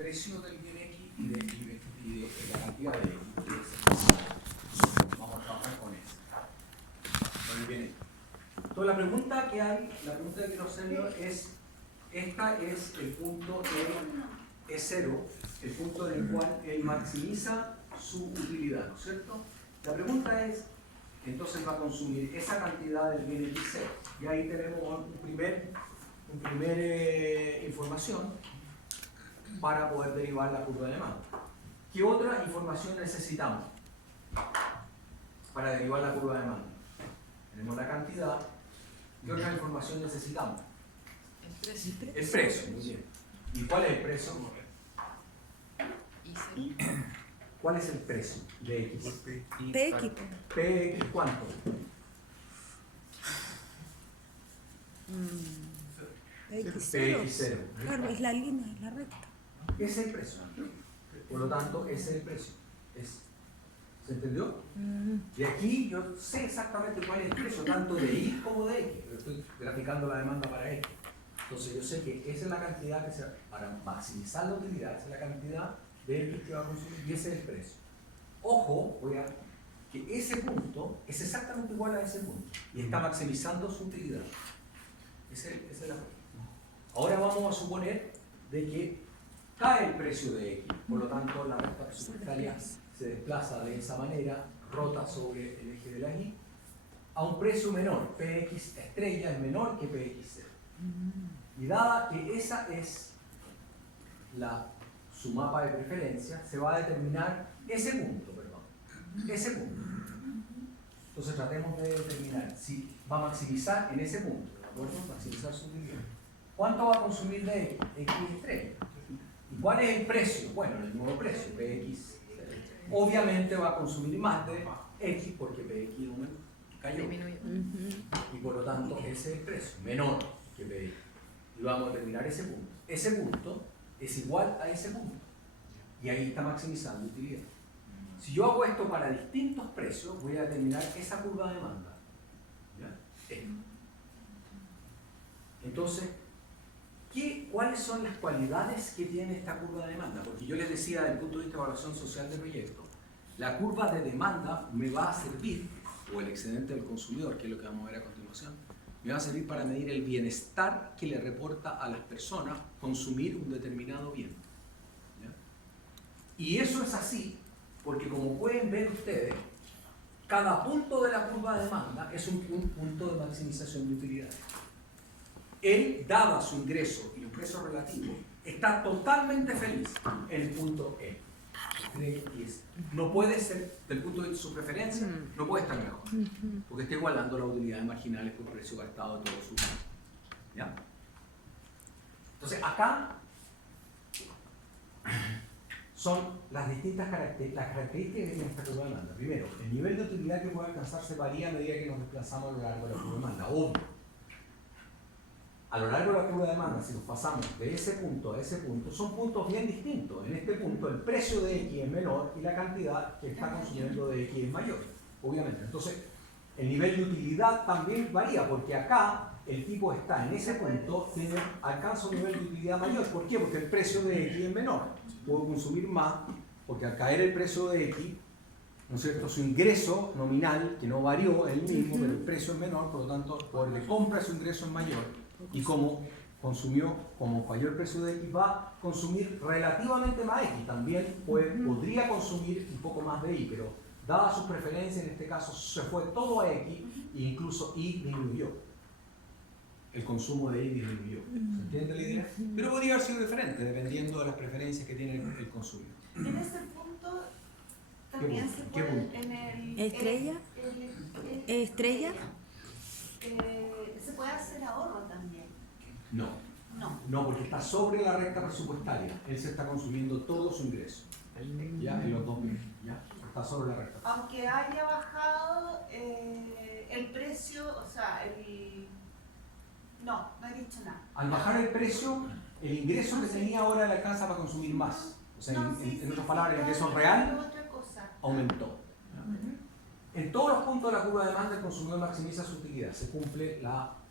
precio del bien X y de la cantidad de X. Vamos a trabajar con eso. Con el bien X. Entonces la pregunta que quiero hacerle es, esta es el punto E0, el punto en el cual él maximiza su utilidad, ¿no es cierto? La pregunta es, entonces va a consumir esa cantidad del bien X0. Y ahí tenemos un primer información para poder derivar la curva de demanda. ¿Qué otra información necesitamos para derivar la curva de demanda? Tenemos la cantidad. ¿Qué otra información necesitamos? El precio. Muy bien. ¿Y cuál es el precio? ¿Cuál es el precio de X? PX. ¿PX cuánto? PX0. Claro, es la línea, es la recta. Ese es el precio. Por lo tanto, ese es el precio. ¿Se entendió? De aquí yo sé exactamente cuál es el precio, tanto de Y como de X. Pero estoy graficando la demanda para X. Entonces yo sé que esa es la cantidad que para maximizar la utilidad, esa es la cantidad de X que va a consumir y ese es el precio. Ojo, que ese punto es exactamente igual a ese punto y está maximizando su utilidad. Esa es la cosa. Ahora vamos a suponer de que cae el precio de X, por lo tanto la recta presupuestaria se desplaza de esa manera, rota sobre el eje de la Y, a un precio menor. PX estrella es menor que PX0. Y dada que esa es su mapa de preferencia, se va a determinar ese punto. Entonces tratemos de determinar si va a maximizar en ese punto, ¿de acuerdo? Maximizar su utilidad. ¿Cuánto va a consumir de X estrella? ¿Y cuál es el precio? Bueno, el nuevo precio, PX. Obviamente va a consumir más de X porque PX cayó. Y por lo tanto ese es el precio, menor que PX. Y vamos a determinar ese punto. Ese punto es igual a ese punto. Y ahí está maximizando utilidad. Si yo hago esto para distintos precios, voy a determinar esa curva de demanda. ¿Ya? Entonces, ¿cuáles son las cualidades que tiene esta curva de demanda? Porque yo les decía desde el punto de vista de evaluación social del proyecto, la curva de demanda me va a servir, o el excedente del consumidor, que es lo que vamos a ver a continuación, me va a servir para medir el bienestar que le reporta a las personas consumir un determinado bien. ¿Ya? Y eso es así porque, como pueden ver ustedes, cada punto de la curva de demanda es un punto de maximización de utilidad. Él, dada su ingreso y un precio relativo, está totalmente feliz en el punto E. No puede ser, del punto de su preferencia, no puede estar mejor, porque está igualando las utilidades marginales por precio gastado de todo su vida. ¿Ya? Entonces, acá son las distintas características que tiene esta curva de demanda. Primero, el nivel de utilidad que puede alcanzarse varía a medida que nos desplazamos a lo largo de la curva de demanda. Obvio. A lo largo de la curva de demanda, si nos pasamos de ese punto a ese punto, son puntos bien distintos. En este punto, el precio de X es menor y la cantidad que está consumiendo de X es mayor, obviamente. Entonces, el nivel de utilidad también varía, porque acá el tipo está en ese punto, alcanza un nivel de utilidad mayor. ¿Por qué? Porque el precio de X es menor. Puedo consumir más, porque al caer el precio de X, ¿no es cierto?, su ingreso nominal, que no varió, es el mismo, pero el precio es menor, por lo tanto, por el de compra su ingreso es mayor. Y como falló el precio de X, va a consumir relativamente más X. También podría consumir un poco más de Y, pero dada sus preferencias, en este caso se fue todo a X e incluso Y disminuyó. El consumo de Y disminuyó. ¿Se entiende la idea? Pero podría haber sido diferente, dependiendo de las preferencias que tiene el consumidor. En ese punto también se puede, en el ¿Estrella? ¿Estrella? Se puede hacer ahorro también. No, porque está sobre la recta presupuestaria. Él se está consumiendo todo su ingreso. Ya en los 2000. Ya está sobre la recta. Aunque haya bajado el precio, o sea, no he dicho nada. Al bajar el precio, el ingreso que tenía ahora le alcanza para consumir más. O sea, en otras palabras, el ingreso real aumentó. En todos los puntos de la curva de demanda, el consumidor maximiza su utilidad. Se cumple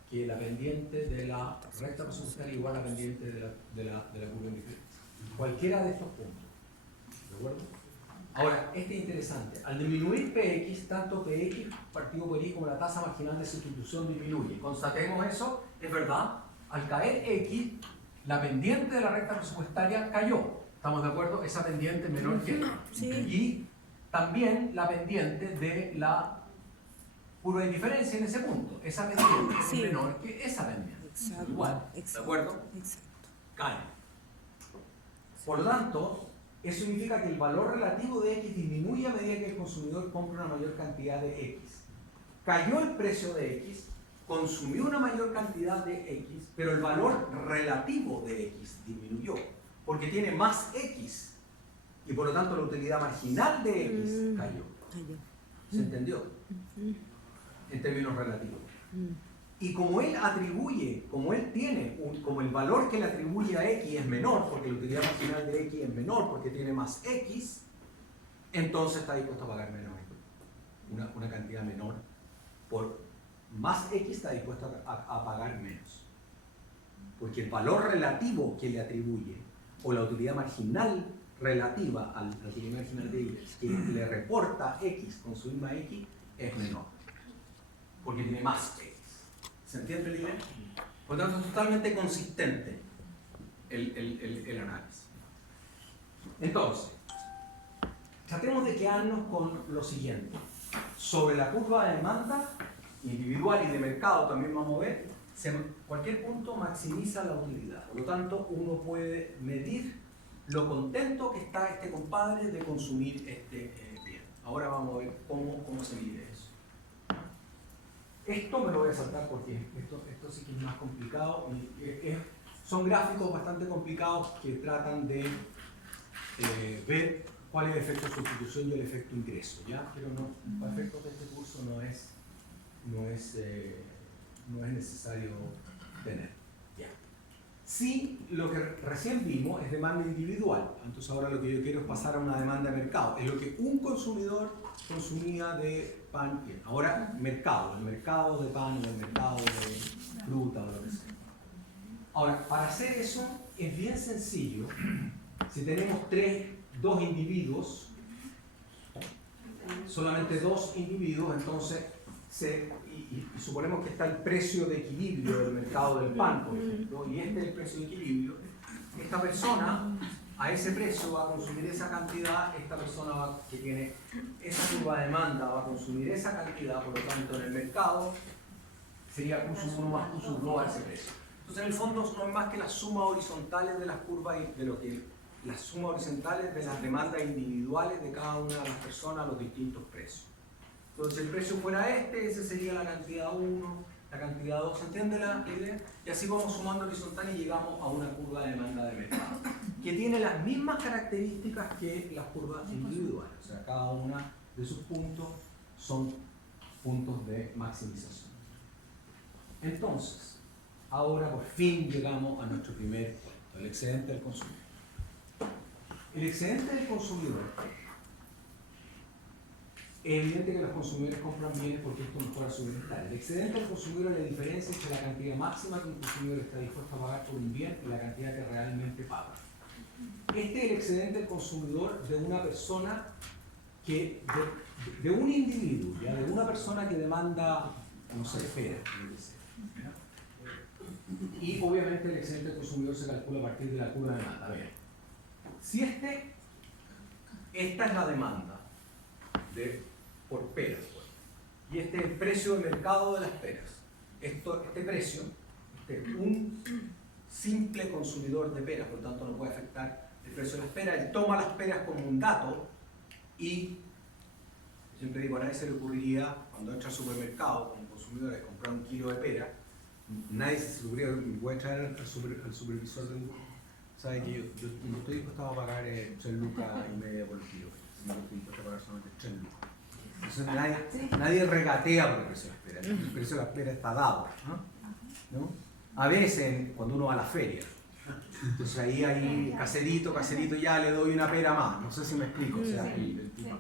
que la pendiente de la recta presupuestaria igual a la pendiente de la curva de indiferencia. Cualquiera de estos puntos. ¿De acuerdo? Ahora, este es interesante. Al disminuir Px, tanto Px partido por y como la tasa marginal de sustitución disminuye. Constatemos eso, es verdad. Al caer X, la pendiente de la recta presupuestaria cayó. ¿Estamos de acuerdo? Esa pendiente es menor que esta. Sí. Y también la pendiente de la curva de indiferencia en ese punto. Esa pendiente Sí. es menor que esa pendiente. Exacto. Igual. ¿De Exacto. acuerdo? Exacto. Cae. Por lo tanto, eso significa que el valor relativo de X disminuye a medida que el consumidor compra una mayor cantidad de X. Cayó el precio de X, consumió una mayor cantidad de X, pero el valor relativo de X disminuyó, porque tiene más X, y por lo tanto la utilidad marginal de X cayó. Cayó. ¿Se entendió? En términos relativos. Mm. Y como él atribuye, como él tiene, como el valor que le atribuye a X es menor, porque la utilidad marginal de X es menor porque tiene más X, entonces está dispuesto a pagar menos, una cantidad menor. Por más X está dispuesto a pagar menos. Porque el valor relativo que le atribuye, o la utilidad marginal relativa a la utilidad marginal de X, que le reporta X con su misma X, es menor. Porque tiene más X. ¿Se entiende la idea? Por lo tanto, es totalmente consistente el análisis. Entonces, tratemos de quedarnos con lo siguiente. Sobre la curva de demanda individual y de mercado también vamos a ver, cualquier punto maximiza la utilidad. Por lo tanto, uno puede medir lo contento que está este compadre de consumir este bien. Ahora vamos a ver cómo se mide eso. Esto me lo voy a saltar porque esto sí que es más complicado. Son gráficos bastante complicados que tratan de ver cuál es el efecto sustitución y el efecto ingreso, ¿ya? Pero no, para efectos de este curso no es necesario tener. ¿Ya? Sí, lo que recién vimos es demanda individual. Entonces ahora lo que yo quiero es pasar a una demanda de mercado. Es lo que un consumidor consumía de pan. Ahora, mercado, el mercado de pan, el mercado de fruta o lo que sea. Ahora, para hacer eso es bien sencillo. Si tenemos dos individuos, solamente dos individuos, entonces, y suponemos que está el precio de equilibrio del mercado del pan, por ejemplo, y este es el precio de equilibrio, esta persona a ese precio va a consumir esa cantidad, esta persona que tiene esa curva de demanda va a consumir esa cantidad, por lo tanto en el mercado sería Q1 más Q2 a ese precio. Entonces en el fondo no es más que las sumas horizontales de las curvas y las sumas horizontales de las demandas individuales de cada una de las personas a los distintos precios. Entonces si el precio fuera ese sería la cantidad 1, la cantidad 2, ¿se entiende la idea? Y así vamos sumando horizontal y llegamos a una curva de demanda de mercado, que tiene las mismas características que las curvas individuales. O sea, cada una de sus puntos son puntos de maximización. Entonces, ahora por fin llegamos a nuestro primer punto, el excedente del consumidor. El excedente del consumidor, es evidente que los consumidores compran bienes porque esto mejora su bienestar. El excedente del consumidor es la diferencia entre la cantidad máxima que un consumidor está dispuesto a pagar por un bien y la cantidad que realmente paga. Este es el excedente del consumidor de una persona que, de un individuo, ¿ya? De una persona que demanda, no sé, espera, lo que sea, ¿ya? Y obviamente el excedente del consumidor se calcula a partir de la curva de demanda. A ver, si esta es la demanda por peras, pues, y este es el precio de mercado de las peras. Este precio, un simple consumidor de peras, por lo tanto no puede afectar el precio de las peras. Él toma las peras como un dato y siempre digo, a nadie se le ocurriría cuando entra al supermercado como consumidor a comprar un kilo de pera, nadie se le ocurriría, voy a traer al supervisor del grupo, sabe que yo no estoy dispuesto a pagar 3 lucas y media por el kilo, sino que estoy dispuesto a pagar solamente 3 lucas. Entonces nadie regatea por el precio de las peras, el precio de las peras está dado, ¿no? A veces cuando uno va a la feria, entonces ahí caserito ya le doy una pera más, no sé si me explico, o sea, el tipo,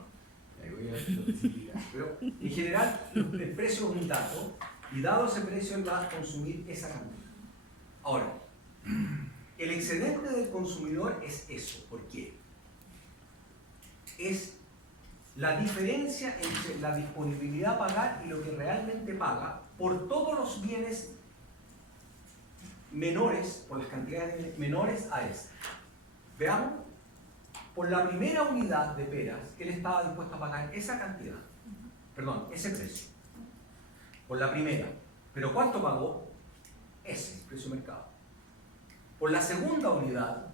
pero en general el precio es un dato y dado ese precio él va a consumir esa cantidad. Ahora, El excedente del consumidor es eso. ¿Por qué? Es la diferencia entre la disponibilidad a pagar y lo que realmente paga por todos los bienes menores, por las cantidades menores a ese. Veamos, por la primera unidad de peras, él estaba dispuesto a pagar esa cantidad, perdón, ese precio, por la primera. ¿Pero cuánto pagó? Ese precio de mercado. Por la segunda unidad,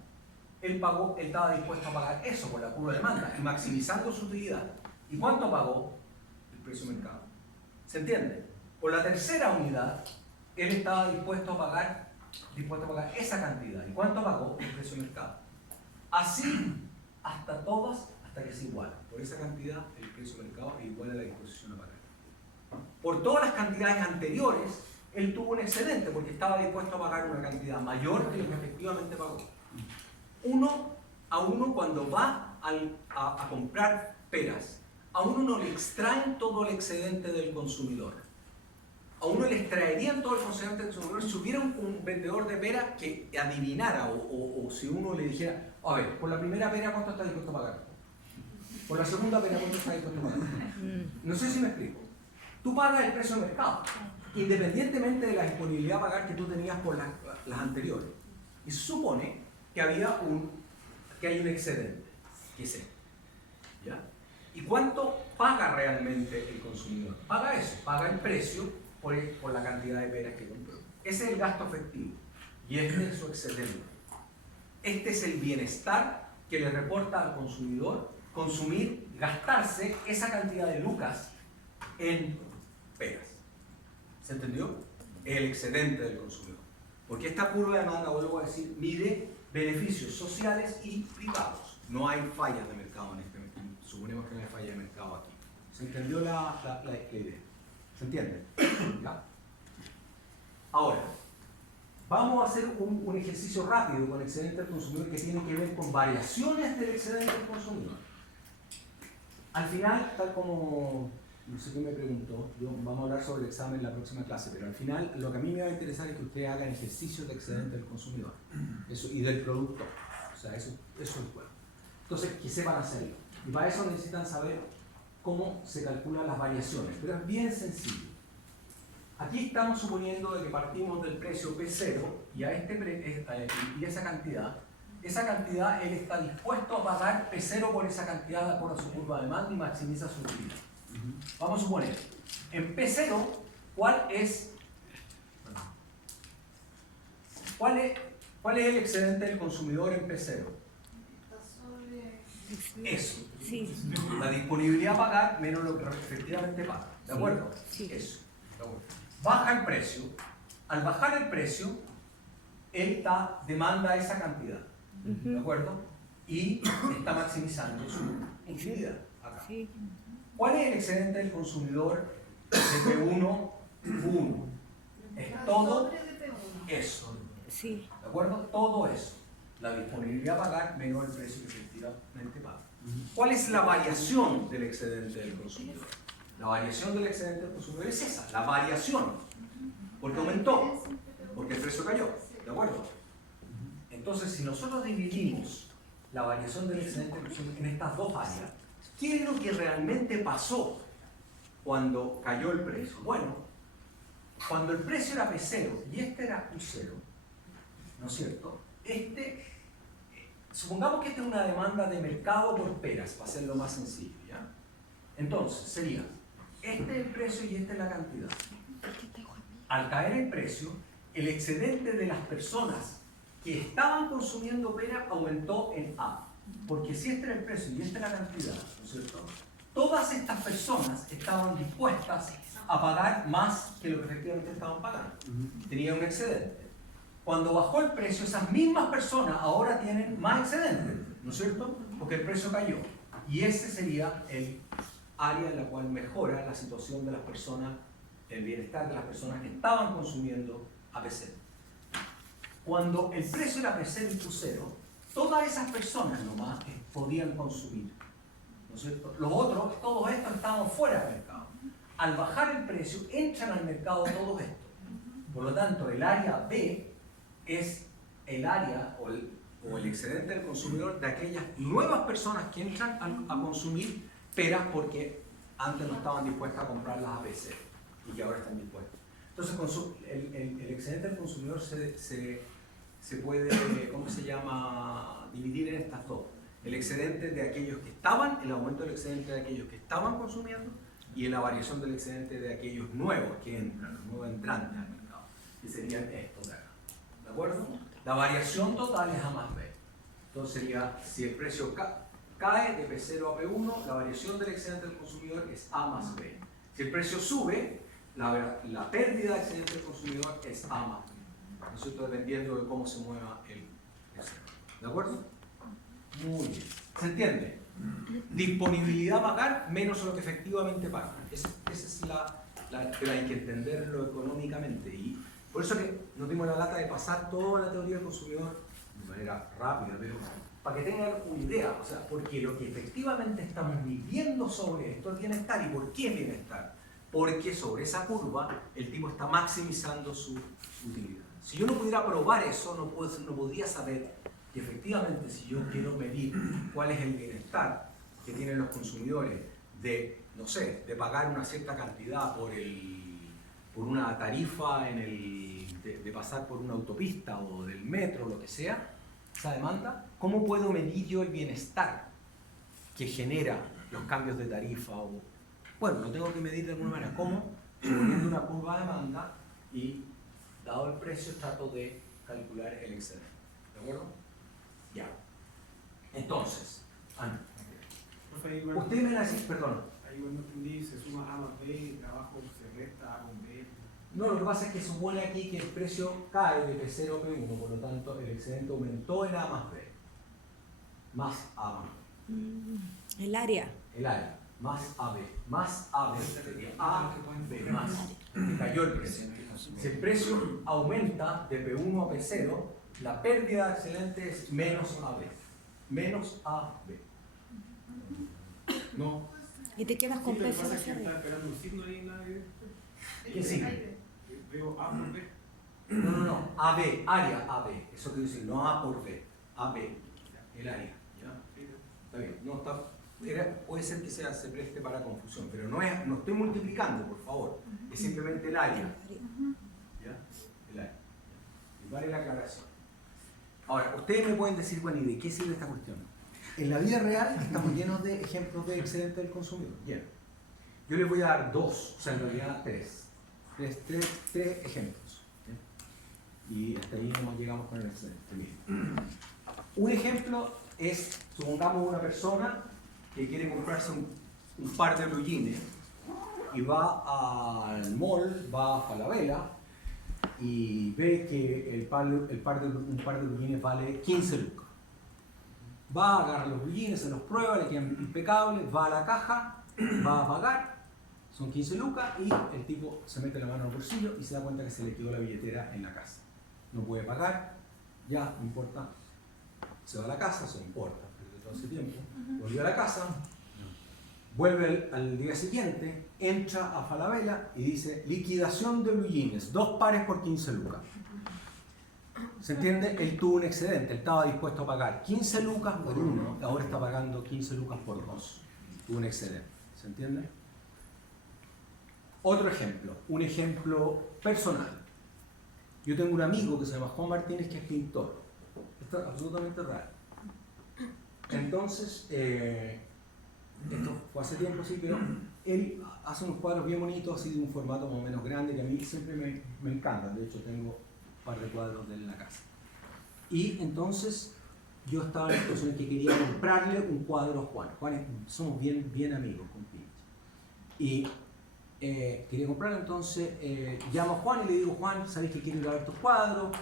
él estaba dispuesto a pagar eso por la curva de demanda y maximizando su utilidad. ¿Y cuánto pagó? El precio de mercado. ¿Se entiende? Por la tercera unidad, él estaba dispuesto a pagar esa cantidad. ¿Y cuánto pagó? El precio de mercado. Así, hasta todas, hasta que se igualan. Por esa cantidad, el precio de mercado es igual a la disposición a pagar. Por todas las cantidades anteriores, él tuvo un excedente porque estaba dispuesto a pagar una cantidad mayor que lo que efectivamente pagó. 1 a 1 cuando va a comprar peras, a uno no le extraen todo el excedente del consumidor. A uno le extraerían todo el excedente del consumidor si hubiera un vendedor de peras que adivinara o si uno le dijera, a ver, por la primera pera, ¿cuánto está dispuesto a pagar? Por la segunda pera, ¿cuánto está dispuesto a pagar? No sé si me explico. Tú pagas el precio de mercado, independientemente de la disponibilidad a pagar que tú tenías por las anteriores. Y se supone que hay un excedente, que es este, ¿ya? ¿Y cuánto paga realmente el consumidor? Paga eso, paga el precio por la cantidad de peras que compró. Ese es el gasto efectivo y este es su excedente. Este es el bienestar que le reporta al consumidor consumir, gastarse esa cantidad de lucas en peras. ¿Se entendió? El excedente del consumidor. Porque esta curva de demanda, vuelvo a decir, mide beneficios sociales y privados. No hay fallas de mercado en este mercado. Suponemos que no hay falla de mercado aquí. ¿Se entendió la idea? ¿Se entiende? ¿Ya? Ahora, vamos a hacer un ejercicio rápido con el excedente del consumidor que tiene que ver con variaciones del excedente del consumidor. Al final, tal como, no sé quién me preguntó, vamos a hablar sobre el examen en la próxima clase, pero al final lo que a mí me va a interesar es que ustedes hagan ejercicios de excedente del consumidor eso, y del productor. O sea, eso es bueno. Entonces, que sepan hacerlo. Y para eso necesitan saber cómo se calculan las variaciones, pero es bien sencillo. Aquí estamos suponiendo de que partimos del precio P0 y y esa cantidad él está dispuesto a pagar P0 por esa cantidad de acuerdo a su curva de demanda y maximiza su utilidad. Vamos a suponer, en P0, ¿cuál es el excedente del consumidor en P0? Eso. Sí. La disponibilidad a pagar menos lo que efectivamente paga. ¿De acuerdo? Sí. Eso. Baja el precio. Al bajar el precio, él demanda esa cantidad. ¿De acuerdo? Y está maximizando su utilidad acá. Sí. ¿Cuál es el excedente del consumidor de P1 Q1? Es todo eso. Sí. ¿De acuerdo? Todo eso. La disponibilidad a pagar menos el precio que efectivamente paga. ¿Cuál es la variación del excedente del consumidor? La variación del excedente del consumidor es esa, la variación. Porque aumentó, porque el precio cayó. ¿De acuerdo? Entonces, si nosotros dividimos la variación del excedente del consumidor en estas dos áreas, ¿qué es lo que realmente pasó cuando cayó el precio? Bueno, cuando el precio era P0 y este era Q0, ¿no es cierto? Supongamos que esta es una demanda de mercado por peras, para hacerlo más sencillo, ¿ya? Entonces, sería, este es el precio y esta es la cantidad. Al caer el precio, el excedente de las personas que estaban consumiendo pera aumentó en A. Porque si este era el precio y esta es la cantidad, ¿no es cierto? Todas estas personas estaban dispuestas a pagar más que lo que efectivamente estaban pagando. Tenían un excedente. Cuando bajó el precio, esas mismas personas ahora tienen más excedente, ¿no es cierto? Porque el precio cayó. Y ese sería el área en la cual mejora la situación de las personas, el bienestar de las personas que estaban consumiendo a P0. Cuando el precio era P0 y Q0, todas esas personas nomás podían consumir, ¿no es cierto? Los otros, todos estos estaban fuera del mercado. Al bajar el precio, entran al mercado todos estos. Por lo tanto, el área B es el área o el excedente del consumidor de aquellas nuevas personas que entran a consumir peras porque antes no estaban dispuestas a comprar las APC y que ahora están dispuestas. Entonces el excedente del consumidor se puede, ¿cómo se llama?, dividir en estas dos. El excedente de aquellos que estaban, el aumento del excedente de aquellos que estaban consumiendo y la variación del excedente de aquellos nuevos que entran, los nuevos entrantes al mercado, que serían estos de acá. ¿De acuerdo? La variación total es A más B. Entonces sería, si el precio cae de P0 a P1, la variación del excedente del consumidor es A más B. Si el precio sube, la pérdida del excedente del consumidor es A más B. ¿No es cierto? Dependiendo de cómo se mueva el excedente. ¿De acuerdo? Muy bien. ¿Se entiende? Disponibilidad a pagar menos lo que efectivamente pagan. Esa es pero hay que entenderlo económicamente. Y por eso que nos dimos la lata de pasar toda la teoría del consumidor de manera rápida, pero para que tengan una idea, o sea, porque lo que efectivamente estamos viviendo sobre esto es bienestar. ¿Y por qué bienestar? Porque sobre esa curva el tipo está maximizando su utilidad. Si yo no pudiera probar eso, no podría saber que efectivamente si yo quiero medir cuál es el bienestar que tienen los consumidores de, no sé, de pagar una cierta cantidad por una tarifa de pasar por una autopista o del metro, lo que sea, esa demanda, ¿cómo puedo medir yo el bienestar que genera los cambios de tarifa? Bueno, lo tengo que medir de alguna manera. ¿Cómo? Suponiendo una curva de demanda y, dado el precio, trato de calcular el excedente. ¿De acuerdo? Ya. Entonces, usted me va a decir, perdón. Ahí cuando entendí, se suma A más B y el trabajo se resta A con B. No, lo que pasa es que supone aquí que el precio cae de P0 a P1, por lo tanto el excedente aumentó en A más B. Más A más B. El área. El área. Más AB. Más AB sería A, B más. Que cayó el precio. Si el precio aumenta de P1 a P0, la pérdida de excedente es menos AB. Menos AB. ¿No? Y te quedas con Sí, lo que peso pasa es que hacia está arriba. esperando un signo ahí en la B. ¿Qué signo? Veo A por B. No. AB, área AB. Eso quiere decir, no A por B. AB. El área. ¿Ya? Está bien. No está. Puede ser que se preste para confusión, pero no estoy multiplicando, por favor. Es simplemente el área. ¿Ya? El área. Y vale la aclaración. Ahora, ustedes me pueden decir, bueno, ¿y de qué sirve esta cuestión? En la vida real estamos llenos de ejemplos de excedente del consumidor. Bien. Yo les voy a dar dos, o sea, en realidad tres ejemplos. ¿Bien? Y hasta ahí no llegamos con el excedente. Bien. Un ejemplo es, supongamos una persona que quiere comprarse un par de blue jeans y va al mall, va a Falabella y ve que un par de blue jeans vale 15 lucas. Va, agarra los blue jeans, se los prueba, le quedan impecables, va a la caja, va a pagar, son 15 lucas y el tipo se mete la mano en el bolsillo y se da cuenta que se le quedó la billetera en la casa. No puede pagar, ya, no importa, se va a la casa, eso no importa, desde todo ese tiempo, volvió a la casa, vuelve al día siguiente, entra a Falabella y dice liquidación de blue jeans, 2 pares por 15 lucas. ¿Se entiende? Él tuvo un excedente, él estaba dispuesto a pagar 15 lucas por uno, ahora está pagando 15 lucas por 2. Tuvo un excedente. ¿Se entiende? Otro ejemplo, un ejemplo personal. Yo tengo un amigo que se llama Juan Martínez que es pintor. Esto es absolutamente raro. Entonces, esto fue hace tiempo, sí, pero él hace unos cuadros bien bonitos, así de un formato más o menos grande, que a mí siempre me encantan. De hecho, tengo par de cuadros de él en la casa. Y entonces yo estaba en la situación en que quería comprarle un cuadro a Juan. Somos bien amigos con Pinch. Y quería comprarle, entonces llamo a Juan y le digo, Juan, ¿sabes que quiero ir a ver tus cuadros?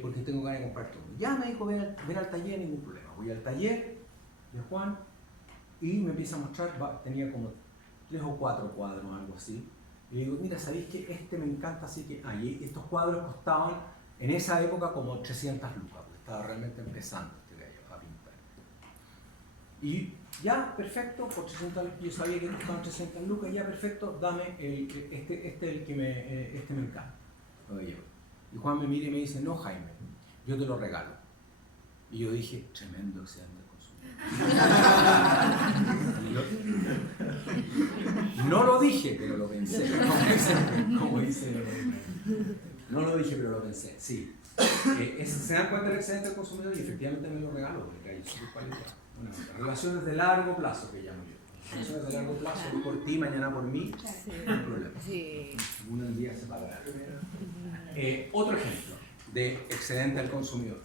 Porque tengo ganas de comprar todo. Ya me dijo, ven al taller, ningún problema. Voy al taller de Juan y me empieza a mostrar, tenía como 3 o 4 cuadros, algo así. Y le digo, mira, ¿sabéis que este me encanta? Así que y estos cuadros costaban en esa época como 300 lucas, porque estaba realmente empezando este gallo a pintar. Y ya, perfecto, por 300 lucas, yo sabía que costaban 300 lucas, ya, perfecto, dame este me encanta. Lo llevo. Y Juan me mira y me dice, no, Jaime, yo te lo regalo. Y yo dije, tremendo excedente del consumidor. No lo dije, pero lo pensé. Como dice, no lo dije, pero lo pensé. Sí. Se dan cuenta del excedente del consumidor y efectivamente me lo regalo porque hay super cualidad. Bueno, relaciones de largo plazo que llamo yo. Relaciones de largo plazo, hoy por ti, mañana por mí, no hay problema. Sí. Uno en día se pagará. Otro ejemplo de excedente al consumidor.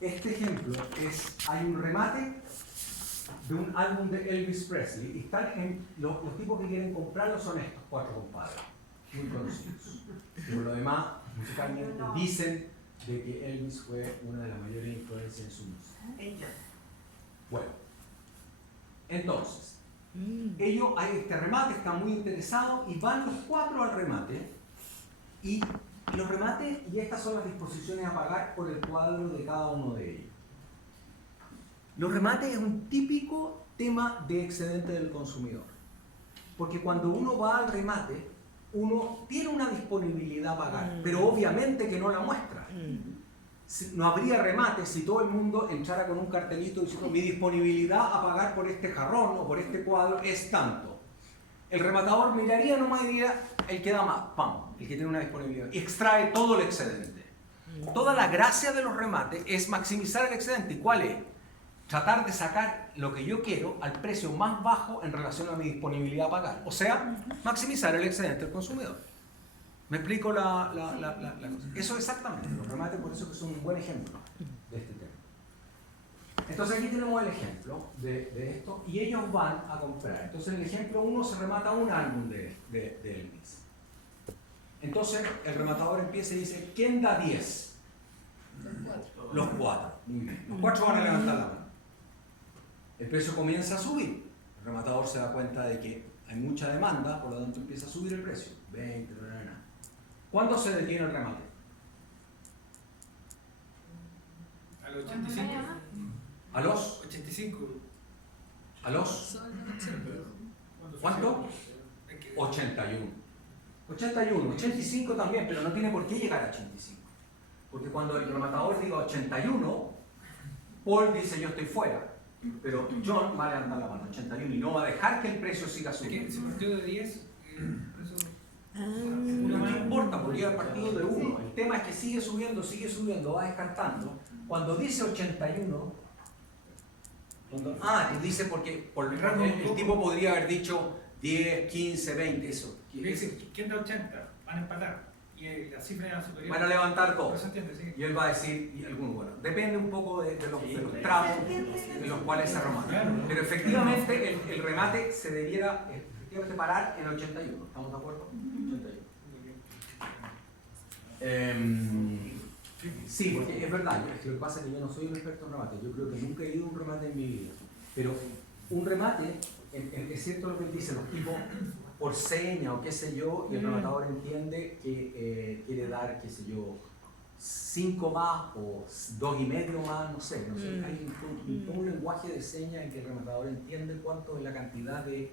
Este ejemplo es, hay un remate de un álbum de Elvis Presley y están en, los tipos que quieren comprarlo son estos 4 compadres, muy conocidos. Y por lo demás, musicalmente dicen de que Elvis fue una de las mayores influencias en su música. Bueno, entonces, ellos hay este remate, están muy interesados y van los 4 al remate y los remates, y estas son las disposiciones a pagar por el cuadro de cada uno de ellos. Los remates es un típico tema de excedente del consumidor, porque cuando uno va al remate, uno tiene una disponibilidad a pagar, pero obviamente que no la muestra. No habría remate si todo el mundo entrara con un cartelito diciendo mi disponibilidad a pagar por este jarrón o por este cuadro es tanto. El rematador miraría nomás y diría el que da más, ¡pam!, el que tiene una disponibilidad, y extrae todo el excedente. Toda la gracia de los remates es maximizar el excedente. ¿Y cuál es? Tratar de sacar lo que yo quiero al precio más bajo en relación a mi disponibilidad a pagar. O sea, maximizar el excedente del consumidor. ¿Me explico la cosa? Eso exactamente. Los remates por eso que son un buen ejemplo de este tema. Entonces aquí tenemos el ejemplo de esto y ellos van a comprar. Entonces en el ejemplo 1 se remata un álbum de Elvis. Entonces el rematador empieza y dice, ¿quién da 10? Los 4. Muy bien. Los 4 van a levantar la mano. El precio comienza a subir. El rematador se da cuenta de que hay mucha demanda, por lo tanto empieza a subir el precio. 20, ¿Cuándo se detiene el remate? A los 85. ¿A los? 85. ¿A los? ¿Cuánto? 81. 81, 85 también, pero no tiene por qué llegar a 85. Porque cuando el rematador diga 81, Paul dice yo estoy fuera. Pero John va a levantar la mano, 81, y no va a dejar que el precio siga subiendo. ¿Se partió de 10? No importa, porque llega el partido de 1. El tema es que sigue subiendo, va descartando. Cuando dice 81, tú dices porque el tipo podría haber dicho 10, 15, 20, eso. ¿Quién da 80? Van a empatar. Y la cifra era superior. Van a levantar 2. Entiende, sí. Y él va a decir, y alguno, bueno, depende un poco de los tramos en los cuales se remata. Pero efectivamente el remate se debiera efectivamente parar en 81. ¿Estamos de acuerdo? 81. Sí, porque es verdad, lo que pasa es que yo no soy un experto en remate. Yo creo que nunca he ido a un remate en mi vida. Pero un remate, es cierto lo que él dice, los tipos por seña o qué sé yo, y el rematador entiende que quiere dar, qué sé yo, 5 más o 2,5 más, no sé. Hay un lenguaje de señas en que el rematador entiende cuánto es la cantidad de...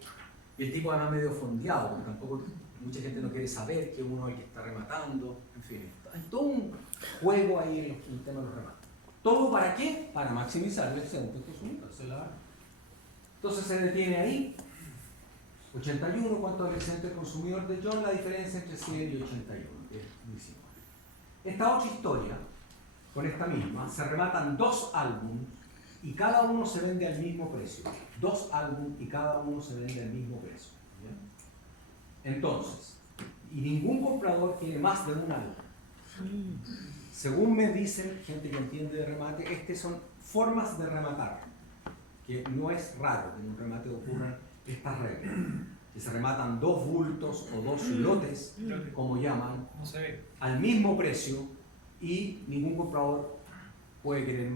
Y el tipo además medio fondeado, porque tampoco mucha gente no quiere saber que uno es el que está rematando, en fin. Hay todo un juego ahí en el tema de los remates. ¿Todo para qué? Para maximizar el excedente consumidor. Entonces se detiene ahí. 81, ¿cuánto es el excedente consumidor de John? La diferencia entre 100 y 81, que es 19. Esta otra historia, con esta misma, se rematan 2 álbumes y cada uno se vende al mismo precio. 2 álbumes y cada uno se vende al mismo precio. ¿Ya? Entonces, y ningún comprador quiere más de un álbum. Según me dicen gente que entiende de remate, estas son formas de rematar, que no es raro que en un remate ocurran estas reglas, que se rematan 2 bultos o 2 lotes, como llaman, al mismo precio y ningún comprador puede quiere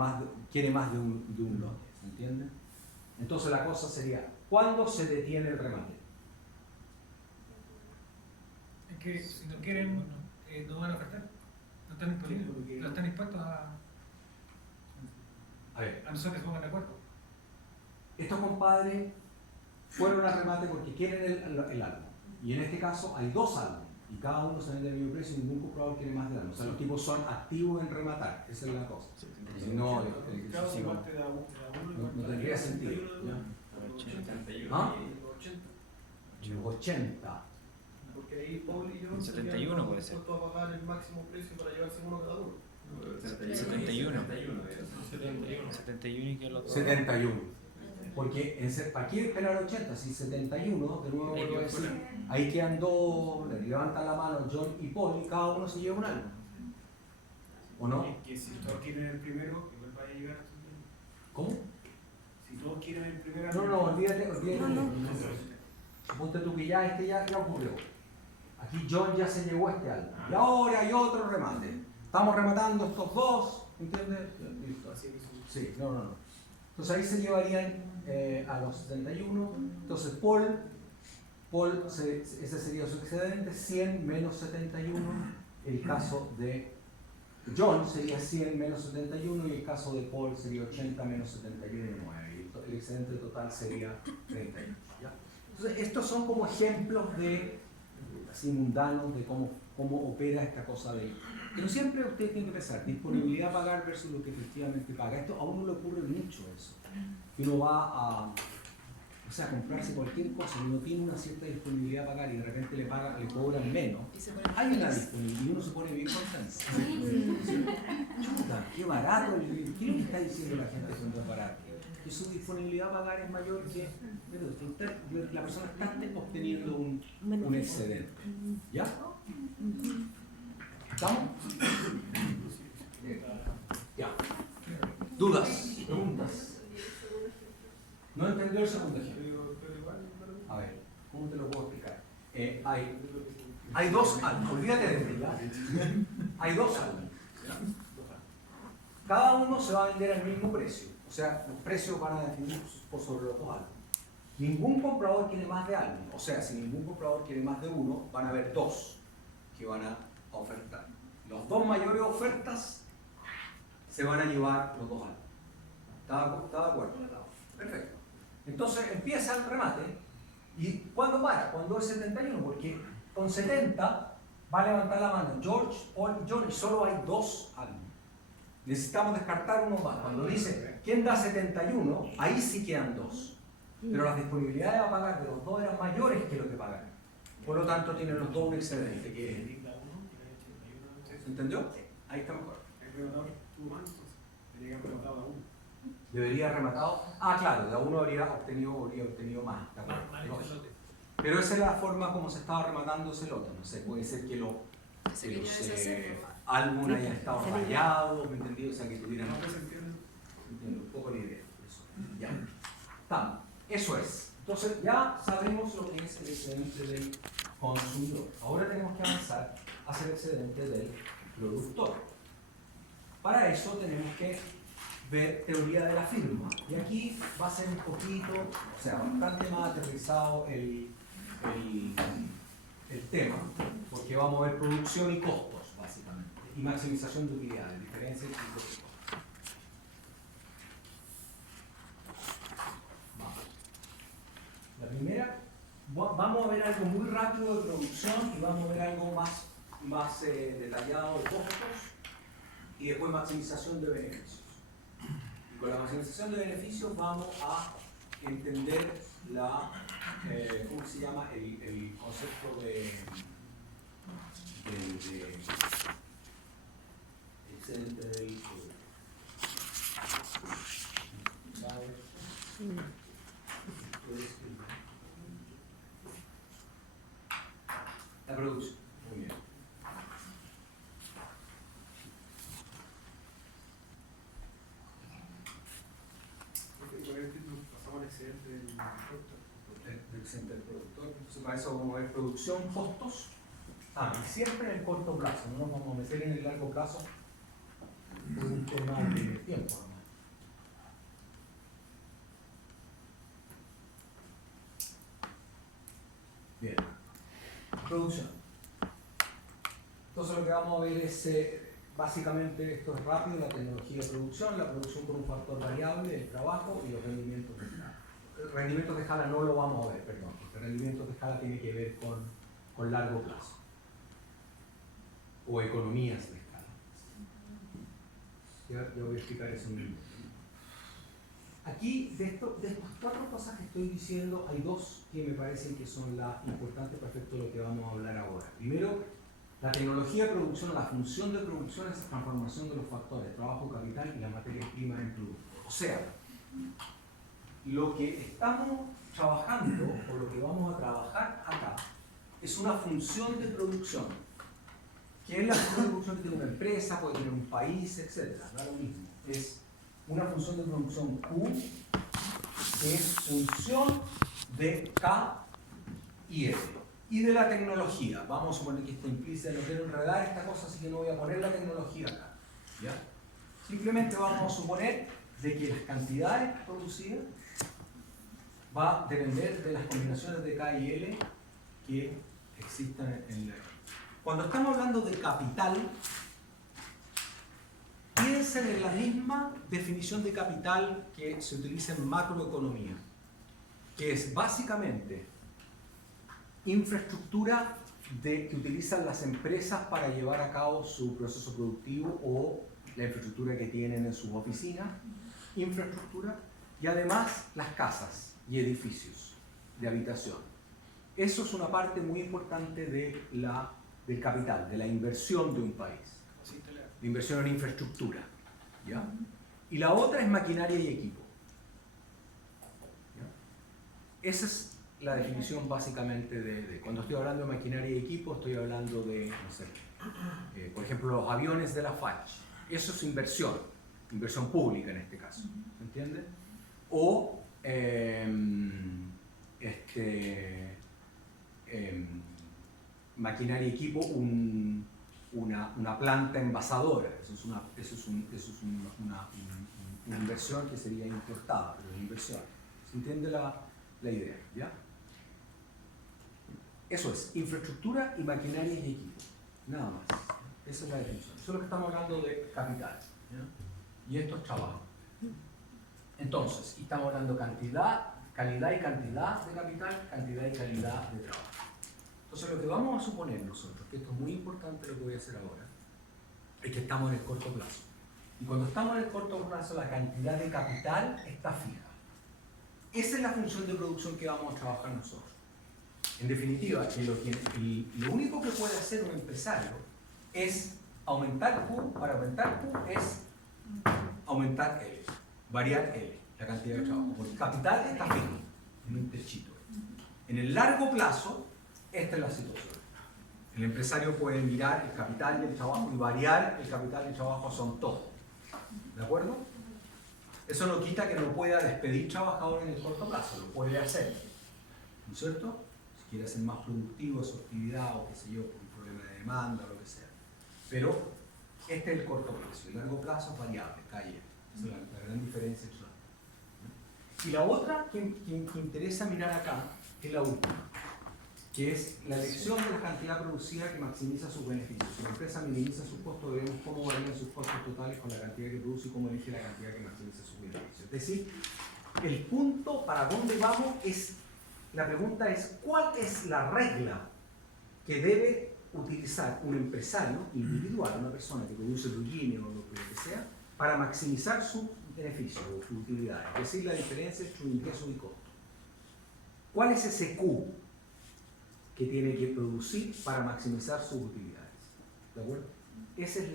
más de un lote, ¿se entiende? Entonces la cosa sería, ¿cuándo se detiene el remate? Es que si no quieren, no van a ofertar. No están disponibles, no están dispuestos a no ser que se pongan de acuerdo. Estos compadres fueron al remate porque quieren el álbum. Y en este caso hay 2 álbumes. y cada uno se vende al mismo precio y ningún comprador quiere más de algo. O sea, los tipos son activos en rematar, esa es la cosa. Si no, no tendría sentido. ¿Ah? Los 80. Porque ahí Paul y yo 71 puede ser. dispuestos a pagar el máximo precio para llevarse uno cada uno. 71. 71 y que el otro. 71. Porque ¿para qué esperar 80? Si 71, de nuevo vuelvo a decir, ahí quedan dos, le levantan la mano John y Paul y cada uno se lleva un algo. ¿O no? Que si todos quieren el primero, igual va a llegar a estos mismos. ¿Cómo? Si todos quieren el primero. No, olvídate. No. Suponte tú que ya ya ocurrió. Aquí John ya se llevó este algo. Y ahora hay otro remate. Estamos rematando estos dos, ¿entiendes? Listo. Sí, no. Entonces ahí se llevarían a los 71. Entonces ese sería su excedente, 100 menos 71. El caso de John sería 100 menos 71 y el caso de Paul sería 80 menos 71 y 9. Y el excedente total sería 38. ¿Ya? Entonces estos son como ejemplos de así mundanos de cómo opera esta cosa de... Pero siempre usted tiene que pensar, disponibilidad a pagar versus lo que efectivamente paga. Esto a uno le ocurre mucho eso. Que uno va a comprarse cualquier cosa y uno tiene una cierta disponibilidad a pagar y de repente le cobran menos. Hay una disponibilidad y uno se pone bien contento. Chuta, qué barato, ¿qué es lo que está diciendo la gente cuando es barato? Que su disponibilidad a pagar es mayor que la persona está obteniendo un excedente. ¿Ya? ¿Estamos? Ya. ¿Dudas? ¿Preguntas? ¿No entendió el segundo ejemplo? A ver, ¿cómo te lo puedo explicar? Hay dos almas, olvídate de esto, ¿ya? Hay dos almas. Cada uno se va a vender al mismo precio. O sea, los precios van a definir por sobre los dos almas. Ningún comprador quiere más de algo. O sea, si ningún comprador quiere más de uno, van a haber dos que van a ofertar. Las dos mayores ofertas se van a llevar los dos almas. ¿Está de acuerdo? Perfecto. Entonces empieza el remate. ¿Y cuándo para? Cuando es 71, porque con 70 va a levantar la mano George, Paul y John y solo hay dos almas. Necesitamos descartar uno más. Cuando dice, ¿quién da 71? Ahí sí quedan dos. Pero las disponibilidades a pagar de los dos eran mayores que lo que pagan. Por lo tanto, tienen los dos un excedente. ¿Se entendió? Ahí está mejor. Debería rematado. Claro, de uno habría obtenido más. ¿De acuerdo? Pero esa es la forma como se estaba rematando ese lote. No sé, puede ser que los álbumes hayan estado rayados, ¿me entendí? O sea, que tuvieran un poco la idea. Eso. Ya. Estamos. Eso es. Entonces ya sabemos lo que es el excedente del consumidor. Ahora tenemos que avanzar hacia el excedente del productor. Para eso tenemos que ver teoría de la firma. Y aquí va a ser un poquito, o sea, bastante más aterrizado el tema, porque vamos a ver producción y costos, básicamente, y maximización de utilidades, diferencias y costos. La primera, vamos a ver algo muy rápido de producción y vamos a ver algo más detallado de costos y después maximización de beneficios. Y con la maximización de beneficios vamos a entender ¿cómo se llama? El concepto de excedente del la producción. Muy bien. Pasamos al excedente del productor. Del excedente del productor. Entonces, para eso vamos a ver producción, costos. Y siempre en el corto plazo, no nos vamos a meter en el largo plazo por un tema de tiempo. Bien. Producción. Entonces lo que vamos a ver es, básicamente, esto es rápido, la tecnología de producción, la producción por un factor variable, el trabajo y los rendimientos de escala. Rendimientos de escala no lo vamos a ver, perdón, porque rendimientos de escala tiene que ver con largo plazo. o economías de escala. Ya voy a explicar eso en un minuto. Aquí, de estas 4 cosas que estoy diciendo, hay 2 que me parecen que son las importantes para efecto de lo que vamos a hablar ahora. Primero, la tecnología de producción, la función de producción es la transformación de los factores, trabajo, capital y la materia prima en producto. O sea, lo que estamos trabajando, o lo que vamos a trabajar acá, es una función de producción. ¿Qué es la función de producción que tiene una empresa, puede tener un país, etcétera? Da lo mismo. Es una función de producción Q, que es función de K y L. Y de la tecnología. Vamos a suponer que está implícita, no quiero enredar esta cosa, así que no voy a poner la tecnología acá. ¿Ya? Simplemente vamos a suponer de que las cantidades producidas va a depender de las combinaciones de K y L que existan en la... Cuando estamos hablando de capital, piensen en la misma definición de capital que se utiliza en macroeconomía, que es básicamente infraestructura que utilizan las empresas para llevar a cabo su proceso productivo o la infraestructura que tienen en sus oficinas, infraestructura, y además las casas y edificios de habitación. Eso es una parte muy importante del capital, de la inversión de un país. La inversión en infraestructura. ¿Ya? Y la otra es maquinaria y equipo. ¿Ya? Esa es la definición básicamente cuando estoy hablando de maquinaria y equipo, estoy hablando de, no sé, por ejemplo, los aviones de la FACH. Eso es inversión pública en este caso. ¿Se entiende? O maquinaria y equipo, una planta envasadora. Eso es una inversión que sería importada, pero es inversión. ¿Se entiende la idea? ¿Ya? Eso es, infraestructura y maquinaria y equipo. Nada más. Esa es la definición. Eso es lo que estamos hablando de capital. ¿Ya? Y esto es trabajo. Entonces, estamos hablando de calidad y cantidad de capital, cantidad y calidad de trabajo. Entonces, lo que vamos a suponer nosotros, que esto es muy importante lo que voy a hacer ahora, es que estamos en el corto plazo. Y cuando estamos en el corto plazo, la cantidad de capital está fija. Esa es la función de producción que vamos a trabajar nosotros. En definitiva, lo único que puede hacer un empresario es aumentar Q. Para aumentar Q es aumentar L, variar L, la cantidad de trabajo. Porque el capital está fijo, en un techito. En el largo plazo, esta es la situación. El empresario puede mirar el capital y el trabajo y variar el capital y el trabajo son todo. ¿De acuerdo? Eso no quita que no pueda despedir trabajadores en el corto plazo, lo puede hacer. ¿No es cierto? Si quiere ser más productivo su actividad o qué sé yo, por un problema de demanda o lo que sea. Pero este es el corto plazo. El largo plazo es variable, calle. Esa es la gran diferencia. Y la otra que interesa mirar acá es la última, que es la elección de la cantidad producida que maximiza sus beneficios. Si la empresa minimiza sus costos, veremos cómo varían sus costos totales con la cantidad que produce y cómo elige la cantidad que maximiza sus beneficios. Es decir, el punto para dónde vamos es, la pregunta es, ¿cuál es la regla que debe utilizar un empresario individual, una persona que produce blue jeans o lo que sea, para maximizar sus beneficios o sus utilidades? Es decir, la diferencia entre ingreso y costo. ¿Cuál es ese Q que tiene que producir para maximizar sus utilidades? ¿De acuerdo? Esa es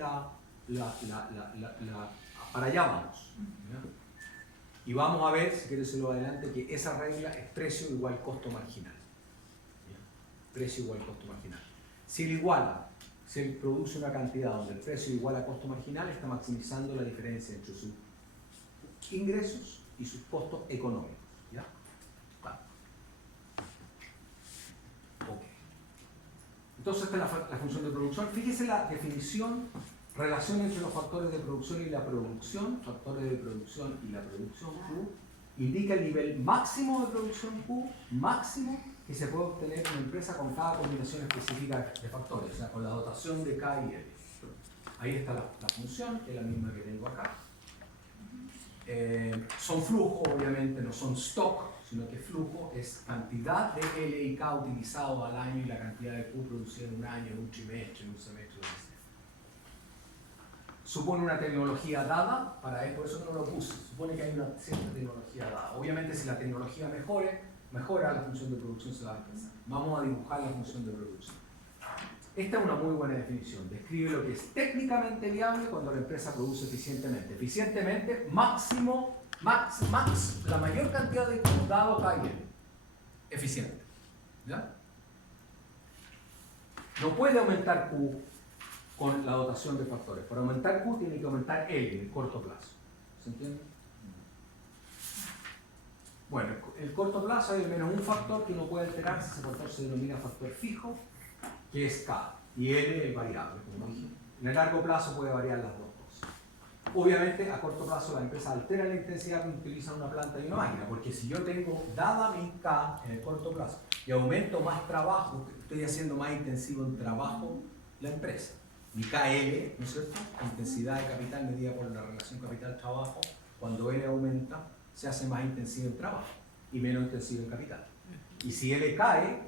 para allá vamos. ¿Ya? Y vamos a ver, si quieres decirlo adelante, que esa regla es precio igual costo marginal. ¿Ya? Precio igual costo marginal. Si él produce una cantidad donde el precio igual a costo marginal, está maximizando la diferencia entre sus ingresos y sus costos económicos. ¿Ya? Vale. Okay. Entonces, esta es la función de producción. Fíjese la definición, relación entre los factores de producción y la producción, factores de producción y la producción Q, indica el nivel máximo de producción Q, máximo que se puede obtener en una empresa con cada combinación específica de factores, o sea, con la dotación de K y L. Ahí está la función, que es la misma que tengo acá. Son flujos, obviamente, no son stock, sino que flujo es cantidad de L y K utilizado al año y la cantidad de Q producida en un año, en un trimestre, en un semestre, lo que sea. supone una tecnología dada, por eso no lo puse, supone que hay una cierta tecnología dada. Obviamente si la tecnología mejora, la función de producción se va a alcanzar. Vamos a dibujar la función de producción. Esta es una muy buena definición, describe lo que es técnicamente viable cuando la empresa produce eficientemente. Eficientemente, máximo, la mayor cantidad de Q dado K y L. Eficiente. ¿Ya? No puede aumentar Q con la dotación de factores. Para aumentar Q tiene que aumentar L en el corto plazo. ¿Se entiende? Bueno, en el corto plazo hay al menos un factor que no puede alterarse, ese factor se denomina factor fijo, que es K, y L es variable, como dije. En el largo plazo puede variar las dos cosas. Obviamente, a corto plazo la empresa altera la intensidad que utiliza una planta y una máquina, porque si yo tengo dada mi K en el corto plazo y aumento más trabajo, estoy haciendo más intensivo en trabajo la empresa. Mi KL, ¿no es cierto? La intensidad de capital medida por la relación capital-trabajo, cuando L aumenta, se hace más intensivo en trabajo y menos intensivo en capital. Y si L cae,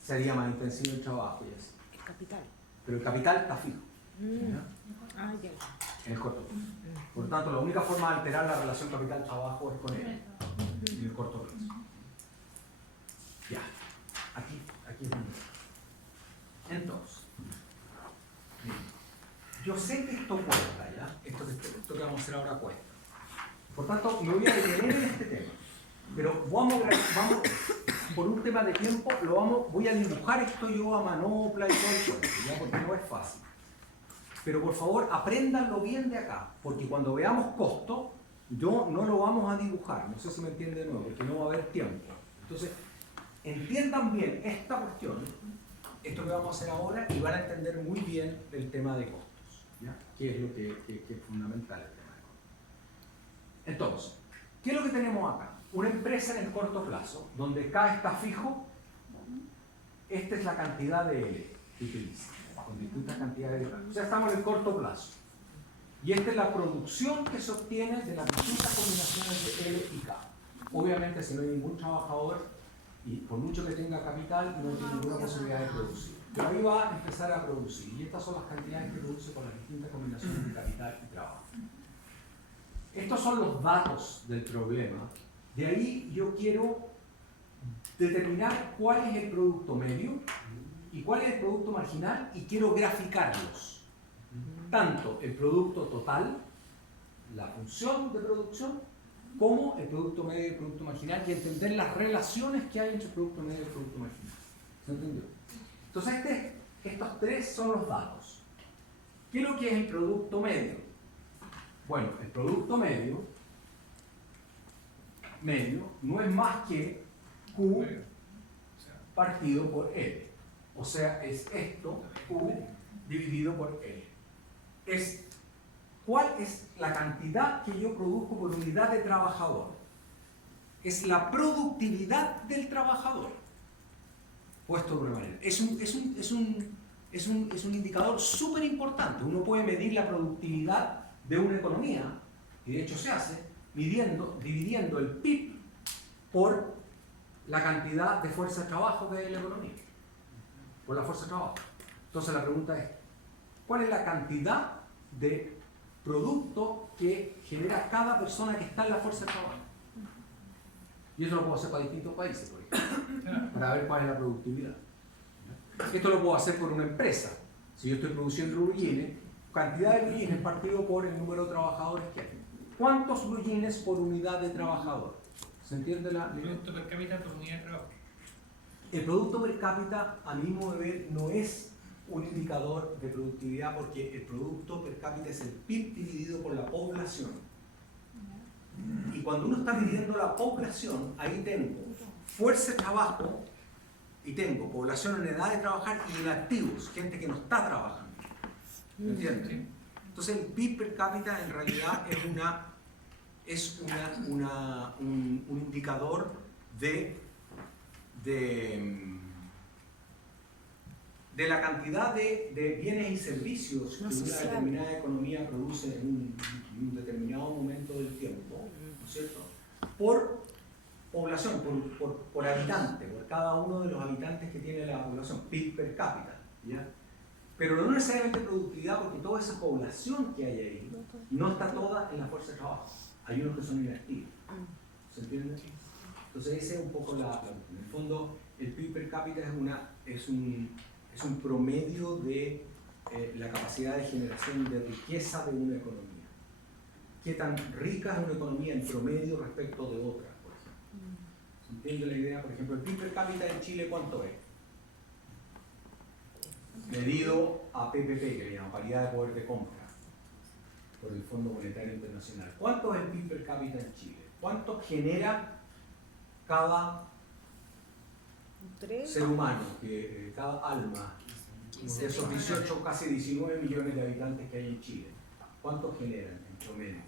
sería más intensivo en trabajo y así. El capital. Pero el capital está fijo. ¿Ya? Ah, ya. En el corto plazo. Por lo tanto, la única forma de alterar la relación capital-trabajo es con L, en el corto plazo. Ya, aquí es donde está. Entonces, yo sé que esto cuesta, ¿ya? Esto que vamos a hacer ahora cuesta. Por tanto, me voy a detener en este tema. Pero vamos, por un tema de tiempo, voy a dibujar esto yo a manopla y todo el cuento, ¿ya? Porque no es fácil. Pero por favor, apréndanlo bien de acá, porque cuando veamos costo, yo no lo vamos a dibujar, no sé si me entiende de nuevo, porque no va a haber tiempo. Entonces, entiendan bien esta cuestión, esto que vamos a hacer ahora, y van a entender muy bien el tema de costos, ¿ya? Que es lo que es fundamental el tema de costos. Entonces, ¿qué es lo que tenemos acá? Una empresa en el corto plazo, donde K está fijo, esta es la cantidad de L que utiliza, con distintas cantidades de K. O sea, estamos en el corto plazo. Y esta es la producción que se obtiene de las distintas combinaciones de L y K. Obviamente, si no hay ningún trabajador, y por mucho que tenga capital, no tiene ninguna posibilidad de producir. Pero ahí va a empezar a producir. Y estas son las cantidades que produce con las distintas combinaciones de capital y trabajo. Estos son los datos del problema. De ahí yo quiero determinar cuál es el producto medio y cuál es el producto marginal y quiero graficarlos. Tanto el producto total, la función de producción, como el producto medio y el producto marginal y entender las relaciones que hay entre el producto medio y el producto marginal. ¿Se entendió? Entonces estos tres son los datos. ¿Qué es lo que es el producto medio? Bueno, el producto medio no es más que Q partido por L. O sea, es esto, Q dividido por L. ¿Cuál es la cantidad que yo produzco por unidad de trabajador? Es la productividad del trabajador. Puesto de otra manera. Es un indicador súper importante. Uno puede medir la productividad de una economía, y de hecho se hace, dividiendo el PIB por la cantidad de fuerza de trabajo que hay en la economía. Por la fuerza de trabajo. Entonces la pregunta es, ¿cuál es la cantidad de producto que genera cada persona que está en la fuerza de trabajo? Y eso lo puedo hacer para distintos países, por ejemplo, para ver cuál es la productividad. Esto lo puedo hacer por una empresa. Si yo estoy produciendo blue jeans, cantidad de blue jeans partido por el número de trabajadores que hay. ¿Cuántos blue jeans por unidad de trabajador? ¿Se entiende la idea? Producto per cápita por unidad de trabajo. El producto per cápita, a mi modo de ver, no es un indicador de productividad porque el producto per cápita es el PIB dividido por la población. Y cuando uno está midiendo la población, ahí tengo fuerza de trabajo y tengo población en edad de trabajar y inactivos, gente que no está trabajando. ¿Me entiendes? Sí. Entonces el PIB per cápita en realidad es un indicador de la cantidad de bienes y servicios que una determinada economía produce en un determinado momento del tiempo, ¿no es cierto? Por población, por habitante, por cada uno de los habitantes que tiene la población, PIB per cápita, ¿ya? pero no necesariamente productividad, porque toda esa población que hay ahí no está toda en la fuerza de trabajo. Hay unos que son inactivos. ¿Se entiende? Entonces ese es un poco en el fondo, el PIB per cápita es un promedio de la capacidad de generación de riqueza de una economía. ¿Qué tan rica es una economía en promedio respecto de otra, por ejemplo? ¿Se entiende la idea? Por ejemplo, el PIB per cápita en Chile, ¿cuánto es? Medido a PPP, que le llaman paridad de poder de compra, por el Fondo Monetario Internacional. ¿Cuánto es el PIB per cápita en Chile? ¿Cuánto genera cada ser humano, cada alma, de esos 18, casi 19 millones de habitantes que hay en Chile? ¿Cuánto generan en promedio?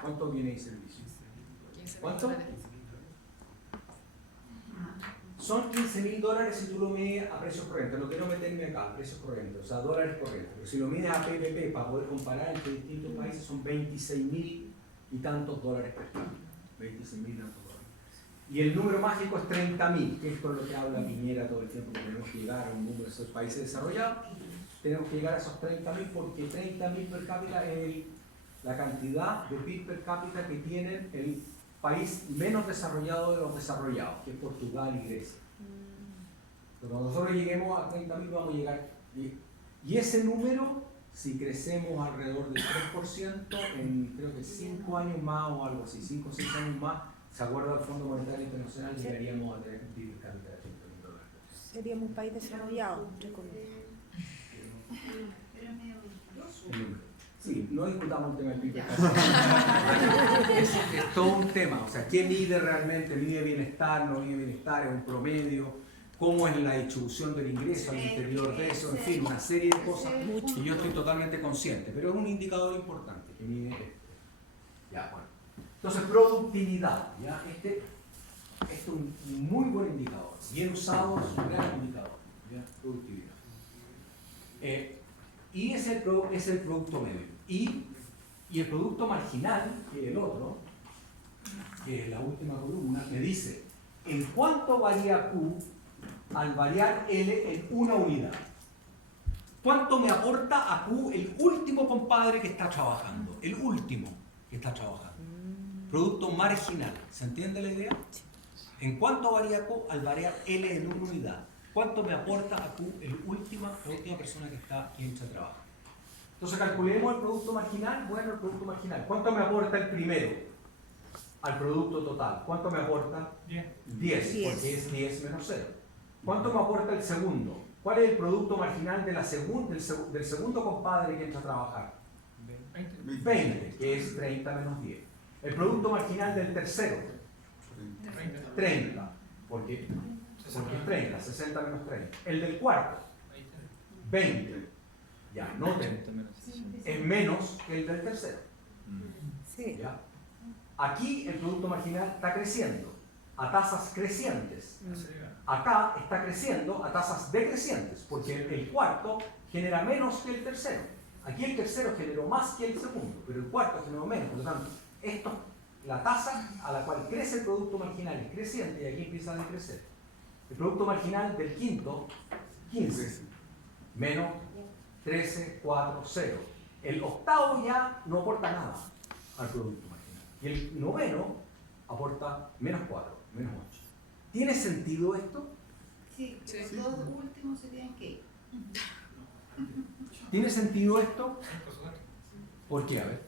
¿Cuánto viene en servicio? ¿Cuánto? Son $15.000 si tú lo mides a precios corrientes. No quiero meterme acá, a precios corrientes, o sea, dólares corrientes. Pero si lo mides a PPP para poder comparar entre distintos países, son 26.000 y tantos dólares per cápita. 26.000 y tantos dólares. Y el número mágico es 30.000, que es por lo que habla Piñera todo el tiempo, que tenemos que llegar a un número de esos países desarrollados. Tenemos que llegar a esos 30.000 porque 30.000 per cápita es la cantidad de PIB per cápita que tienen el país menos desarrollado de los desarrollados, que es Portugal y Grecia. Pero cuando nosotros lleguemos a 30.000 vamos a llegar. Y ese número, si crecemos alrededor del 3%, en creo que 5 años más o algo así, 5 o 6 años más, ¿se acuerda del Fondo Monetario Internacional? Llegaríamos a tener un PIB per cápita de $30.000. Seríamos un país desarrollado, entre comillas. Pero medio mentiroso. El número. Sí, no discutamos el tema del PIB per cápita. Es todo un tema. O sea, ¿qué mide realmente? ¿Mide bienestar? ¿No mide bienestar? ¿Es un promedio? ¿Cómo es la distribución del ingreso al interior de eso? En fin, una serie de cosas. Y yo estoy totalmente consciente, pero es un indicador importante que mide esto. Ya, bueno. Entonces, productividad. ¿Ya? Este es un muy buen indicador. Bien usado, es un gran indicador. ¿Ya? Productividad. Y es el producto medio. Y el producto marginal, que es el otro, que es la última columna, me dice en cuánto varía Q al variar L en una unidad. ¿Cuánto me aporta a Q el último compadre que está trabajando? El último que está trabajando. Producto marginal. ¿Se entiende la idea? ¿En cuánto varía Q al variar L en una unidad? ¿Cuánto me aporta a Q la última persona que está aquí en trabajo? Entonces calculemos el producto marginal. Bueno, el producto marginal. ¿Cuánto me aporta el primero al producto total? ¿Cuánto me aporta? 10, porque es 10 menos 0. ¿Cuánto me aporta el segundo? ¿Cuál es el producto marginal de del segundo compadre que entra a trabajar? 20, que es 30 menos 10. El producto marginal del tercero, 30, porque es 30, 60 menos 30. El del cuarto, 20. Ya, noten, es menos que el del tercero. Sí. ¿Ya? Aquí el producto marginal está creciendo a tasas crecientes. Acá está creciendo a tasas decrecientes, porque el cuarto genera menos que el tercero. Aquí el tercero generó más que el segundo, pero el cuarto generó menos. Por lo tanto, la tasa a la cual crece el producto marginal es creciente y aquí empieza a decrecer. El producto marginal del quinto, 15, menos 13, 4, 0. El octavo ya no aporta nada al producto marginal. Y el noveno aporta menos 4, menos 8. ¿Tiene sentido esto? Sí, los dos últimos serían qué. ¿Tiene sentido esto? Por supuesto. ¿Por qué? A ver.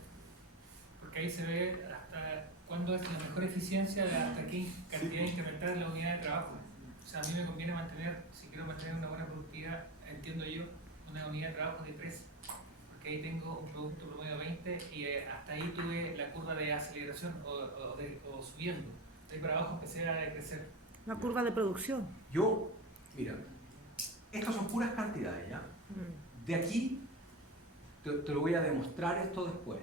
Porque ahí se ve hasta cuándo es la mejor eficiencia de hasta qué cantidad incrementar en la unidad de trabajo. O sea, a mí me conviene mantener, si quiero mantener una buena productividad, entiendo yo, una unidad de trabajo de 3. Porque ahí tengo un producto promedio 20 y hasta ahí tuve la curva de aceleración o subiendo. De ahí para abajo empecé a decrecer. La curva de producción. Mira, estas son puras cantidades, ¿ya? De aquí, te lo voy a demostrar esto después.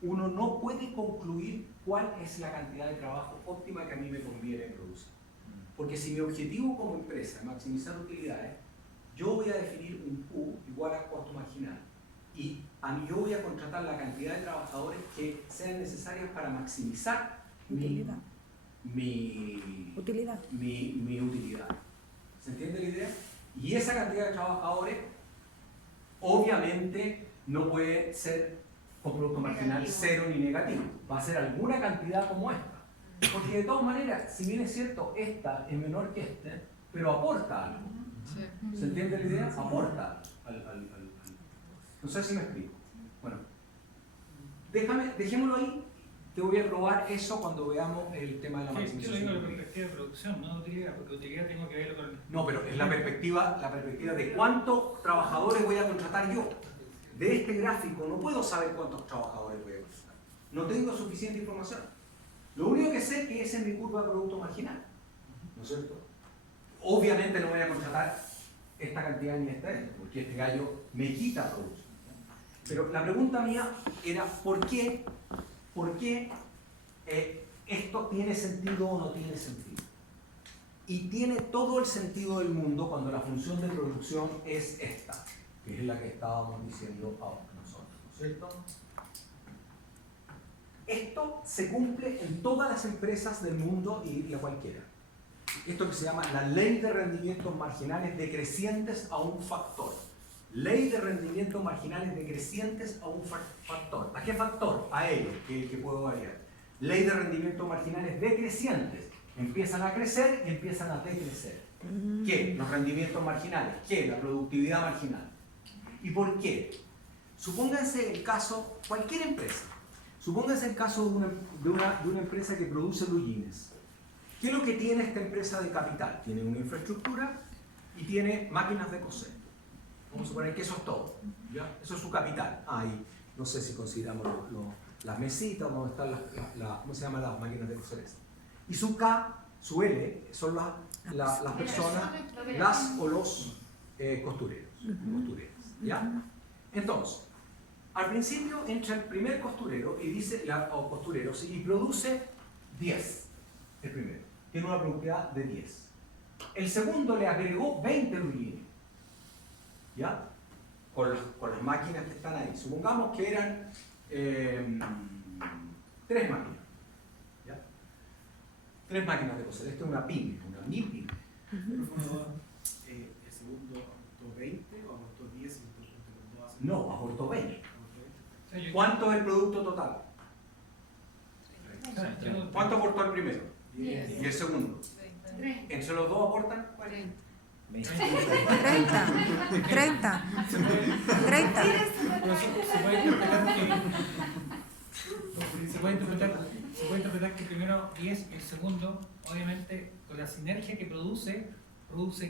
Uno no puede concluir cuál es la cantidad de trabajo óptima que a mí me conviene producir. Porque si mi objetivo como empresa es maximizar utilidades, yo voy a definir un Q igual a costo marginal. Y yo voy a contratar la cantidad de trabajadores que sean necesarias para maximizar mi utilidad. ¿Se entiende la idea? Y esa cantidad de trabajadores Obviamente no puede ser con producto marginal Negativo. cero ni negativo. Va a ser alguna cantidad como esta. Porque de todas maneras, si bien es cierto, esta es menor que este, pero aporta algo. ¿Se entiende la idea? Aporta al. No sé si me explico. Bueno, dejémoslo ahí. Te voy a probar eso cuando veamos el tema de la Yo lo digo de la maximización. perspectiva de producción, no de utilidad, porque utilidad tengo que verlo con No, pero es la perspectiva de cuántos trabajadores voy a contratar yo. De este gráfico no puedo saber cuántos trabajadores voy a contratar. No tengo suficiente información. Lo único que sé es que esa es mi curva de producto marginal. ¿No es cierto? Obviamente no voy a contratar esta cantidad ni esta, porque este gallo me quita producción. Pero la pregunta mía era, ¿por qué esto tiene sentido o no tiene sentido? Y tiene todo el sentido del mundo cuando la función de producción es esta, que es la que estábamos diciendo ahora nosotros, ¿no es cierto? Esto se cumple en todas las empresas del mundo y a cualquiera. Esto que se llama la ley de rendimientos marginales decrecientes a un factor. Ley de rendimientos marginales decrecientes a un factor. ¿A qué factor? A ello, que puedo variar. Ley de rendimientos marginales decrecientes. Empiezan a crecer y empiezan a decrecer. ¿Qué? Los rendimientos marginales. ¿Qué? La productividad marginal. ¿Y por qué? Supónganse el caso, cualquier empresa. Supónganse el caso de una empresa que produce blue jeans. ¿Qué es lo que tiene esta empresa de capital? Tiene una infraestructura y tiene máquinas de coser. Vamos a suponer que eso es todo. ¿Ya? Eso es su capital. Ahí, no sé si consideramos las mesitas, donde están ¿cómo se llaman las máquinas de coser esas? Y su K, su L, son las personas, las o los costureros, costureras. ¿Ya? Entonces, al principio entra el primer costurero y dice, o costureros, y produce 10. El primero. Tiene una productividad de 10. El segundo le agregó 20 rulines. ¿Ya? Con las máquinas que están ahí. Supongamos que eran 3 máquinas. ¿Ya? 3 máquinas de coser. Esto es una pyme, una mini pyme. ¿El segundo aportó 20 o aportó 10 y entonces lo hace? No, aportó 20. O sea, yo- ¿Cuánto es el producto total? o sea, yo- ¿Cuánto aportó el primero? 10. Y el segundo. Entre los dos aportan 30. 30. 30. Pero se puede interpretar que primero 10 y el segundo, obviamente, con la sinergia que produce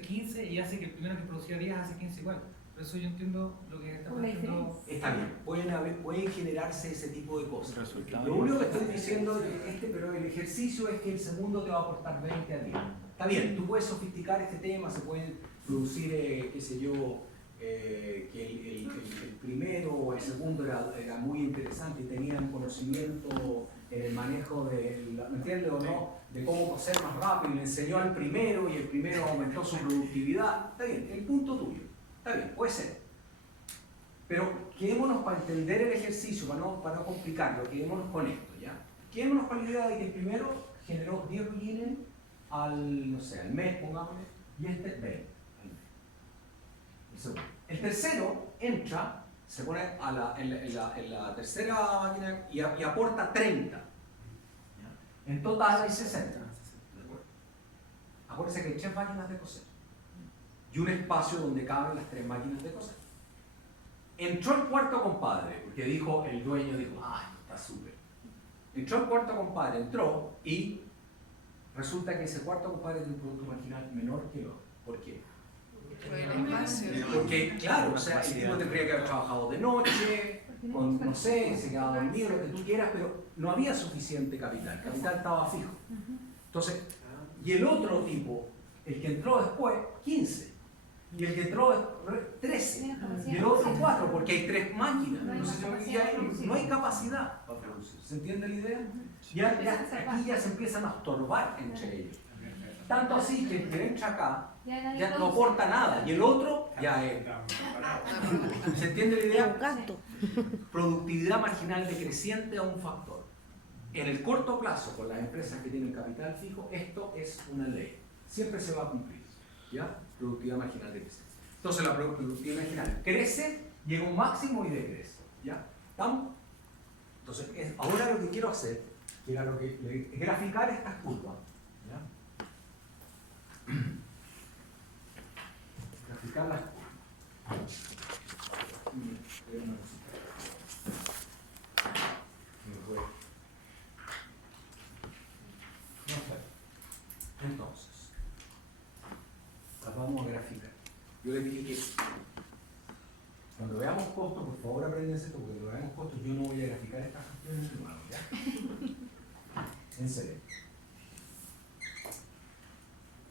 15 y hace que el primero que producía 10 hace 15 igual. Por eso yo entiendo lo que está pasando. Está bien, pueden generarse ese tipo de cosas. Resultado. Lo único que estoy diciendo es pero el ejercicio es que el segundo te va a aportar 20 a 10. Está bien, tú puedes sofisticar este tema, se pueden producir, qué sé yo, que el primero o el segundo era muy interesante y tenían conocimiento en el manejo ¿me entiendes o no? De cómo coser más rápido, le enseñó al primero y el primero aumentó su productividad. Está bien, el punto tuyo. Está bien, puede ser. Pero quedémonos para entender el ejercicio, para no complicarlo, quedémonos con esto, ¿ya? Quedémonos con la idea de que el primero generó 10 rulines al mes, pongámosle, y este 20 al mes. El segundo. El tercero entra, se pone en la tercera máquina y aporta 30. ¿Ya? En total hay 60. ¿De acuerdo? Acuérdense que hay 3 máquinas de coser y un espacio donde caben las 3 máquinas de coser. Entró el cuarto compadre, porque el dueño dijo, está súper. Entró el cuarto compadre, entró y resulta que ese cuarto compadre tiene un producto marginal menor que el otro. ¿Por qué? Porque, claro, o sea, el tipo tendría que haber trabajado de noche, no sé, se quedaba dormido, lo que tú quieras, pero no había suficiente capital, el capital estaba fijo. Entonces, y el otro tipo, el que entró después, 15. Y el que entró 13. Y el otro 4, porque hay 3 máquinas. Entonces, no hay capacidad para producir. ¿Se entiende la idea? Aquí ya se empiezan a estorbar entre ellos. Tanto así que el que entra acá ya no aporta nada. Y el otro ya es. ¿Se entiende la Es un idea? gasto. Productividad marginal decreciente a un factor. En el corto plazo, con las empresas que tienen capital fijo, esto es una ley. Siempre se va a cumplir. ¿Ya? Productividad marginal decreciente. Entonces la productividad marginal crece llega a un máximo y decrece. ¿Ya? ¿Estamos? Entonces, ahora lo que quiero hacer, que era es graficar estas curvas. ¿Ya? Graficar las curvas. Una cosita. No sé. Entonces, las vamos a graficar. Yo les dije que cuando veamos costos, por favor apréndense esto, porque cuando veamos costos yo no voy a graficar estas cuestiones de nuevo, ¿ya? En serio.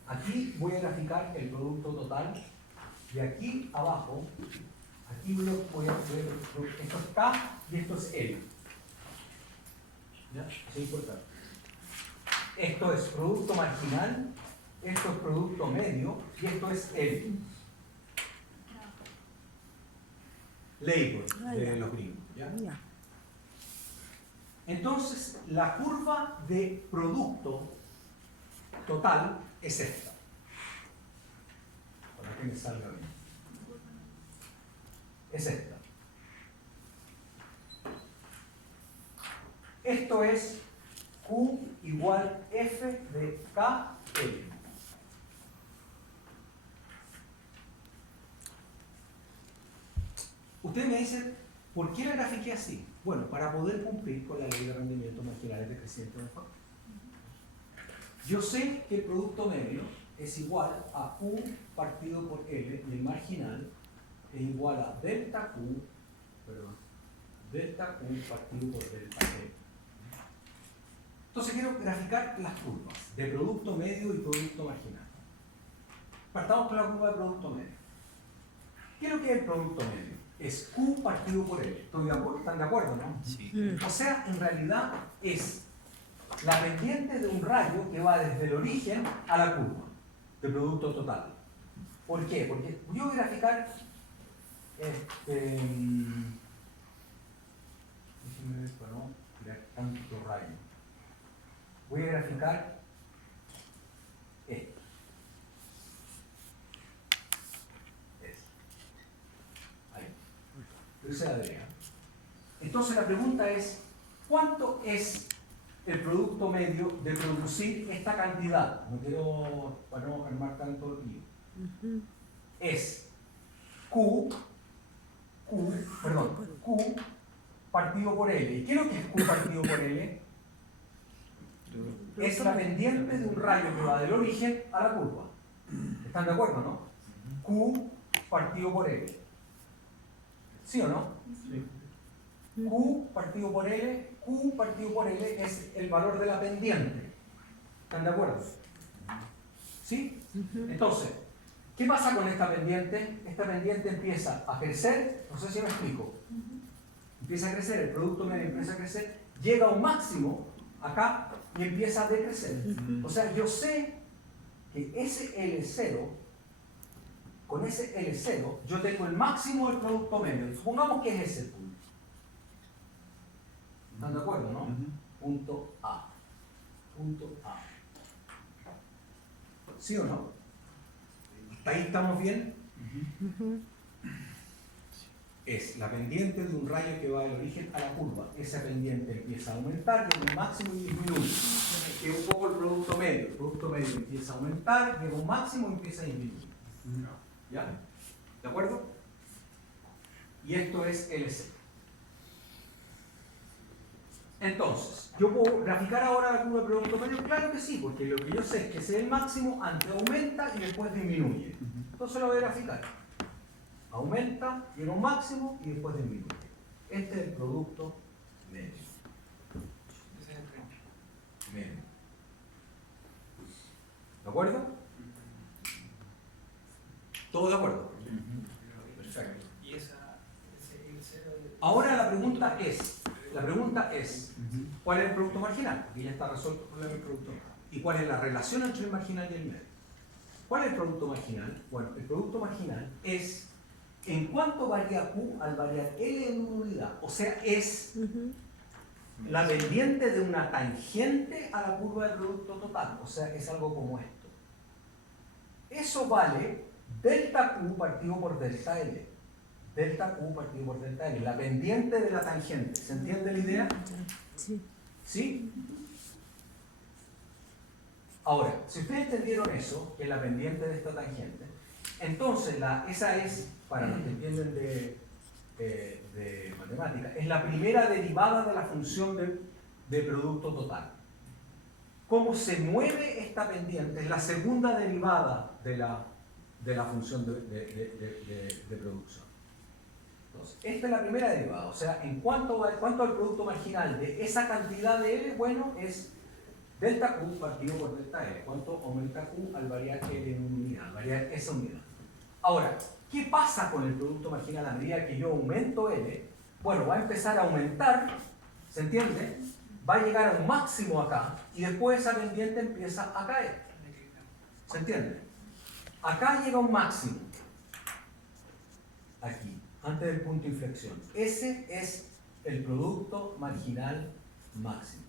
Aquí voy a graficar el producto total y aquí abajo, aquí esto es K y esto es L. ¿Ya? Eso es importante. Esto es producto marginal, esto es producto medio y esto es L. Labor de los gringos. ¿Ya? Ya. Entonces, la curva de producto total es esta. Para que me salga bien. Es esta. Esto es Q igual F de KL. Ustedes me dicen, ¿por qué la grafiqué así? Bueno, para poder cumplir con la ley de rendimiento marginal decreciente de un factor. Yo sé que el producto medio es igual a Q partido por L y el marginal es igual a delta Q partido por delta L. Entonces quiero graficar las curvas de producto medio y producto marginal. Partamos con la curva de producto medio. ¿Qué es lo que es el producto medio? Es Q partido por L. ¿Están de acuerdo, no? Sí. O sea, en realidad es la pendiente de un rayo que va desde el origen a la curva de producto total. ¿Por qué? Porque yo voy a graficar déjenme ver para no tirar tanto rayo. Voy a graficar esto. Ahí. Lo hice Adrián. Entonces la pregunta es, ¿cuánto es el producto medio de producir esta cantidad? No quiero, para no armar tanto el lío. Es Q partido por L. ¿Y qué es lo que es Q partido por L? Es la pendiente de un rayo que va del origen a la curva. ¿Están de acuerdo, no? Q partido por L. ¿Sí o no? Sí. Q partido por L es el valor de la pendiente. ¿Están de acuerdo? ¿Sí? Entonces, ¿qué pasa con esta pendiente? Esta pendiente empieza a crecer, no sé si me explico. Empieza a crecer, el producto medio empieza a crecer, llega a un máximo acá y empieza a decrecer. O sea, yo sé que ese L0, con ese L0, yo tengo el máximo del producto medio. Supongamos que es ese punto. ¿Están de acuerdo, no? Punto A. Punto A. ¿Sí o no? ¿Hasta ahí estamos bien? Es la pendiente de un rayo que va del origen a la curva. Esa pendiente empieza a aumentar, llega un máximo y disminuye. Es un poco el producto medio. El producto medio empieza a aumentar, llega un máximo y empieza a disminuir. ¿Ya? ¿De acuerdo? Y esto es LC. Entonces, ¿yo puedo graficar ahora la curva de producto medio? Claro que sí, porque lo que yo sé es que ese es el máximo, antes aumenta y después disminuye. Entonces lo voy a graficar. Aumenta, llega a un máximo y después disminuye. Este es el producto medio. Ese es el tren. Medio. ¿De acuerdo? ¿Todos de acuerdo? Perfecto. Y ese el cero de... Ahora la pregunta es, ¿cuál es el producto marginal? Porque ya está resuelto el problema del producto marginal. ¿Y cuál es la relación entre el marginal y el medio? ¿Cuál es el producto marginal? Bueno, el producto marginal es en cuánto varía Q al variar L en una unidad. O sea, es la pendiente de una tangente a la curva del producto total. O sea, es algo como esto. Eso vale delta Q partido por delta L. delta Q partido por delta L, la pendiente de la tangente. ¿Se entiende la idea? Sí. ¿Sí? Ahora, si ustedes entendieron eso, que es la pendiente de esta tangente, entonces esa es, para los que entienden de matemática, es la primera derivada de la función de producto total. Cómo se mueve esta pendiente es la segunda derivada de la función de producción. Entonces, esta es la primera derivada, o sea, en cuanto al producto marginal de esa cantidad de L, bueno, es delta Q partido por delta L. ¿Cuánto aumenta Q al variar L en unidad? Variar esa unidad. Ahora, ¿qué pasa con el producto marginal a medida que yo aumento L? Bueno, va a empezar a aumentar, ¿se entiende? Va a llegar a un máximo acá y después esa pendiente empieza a caer. ¿Se entiende? Acá llega un máximo. Aquí, antes del punto de inflexión. Ese es el producto marginal máximo.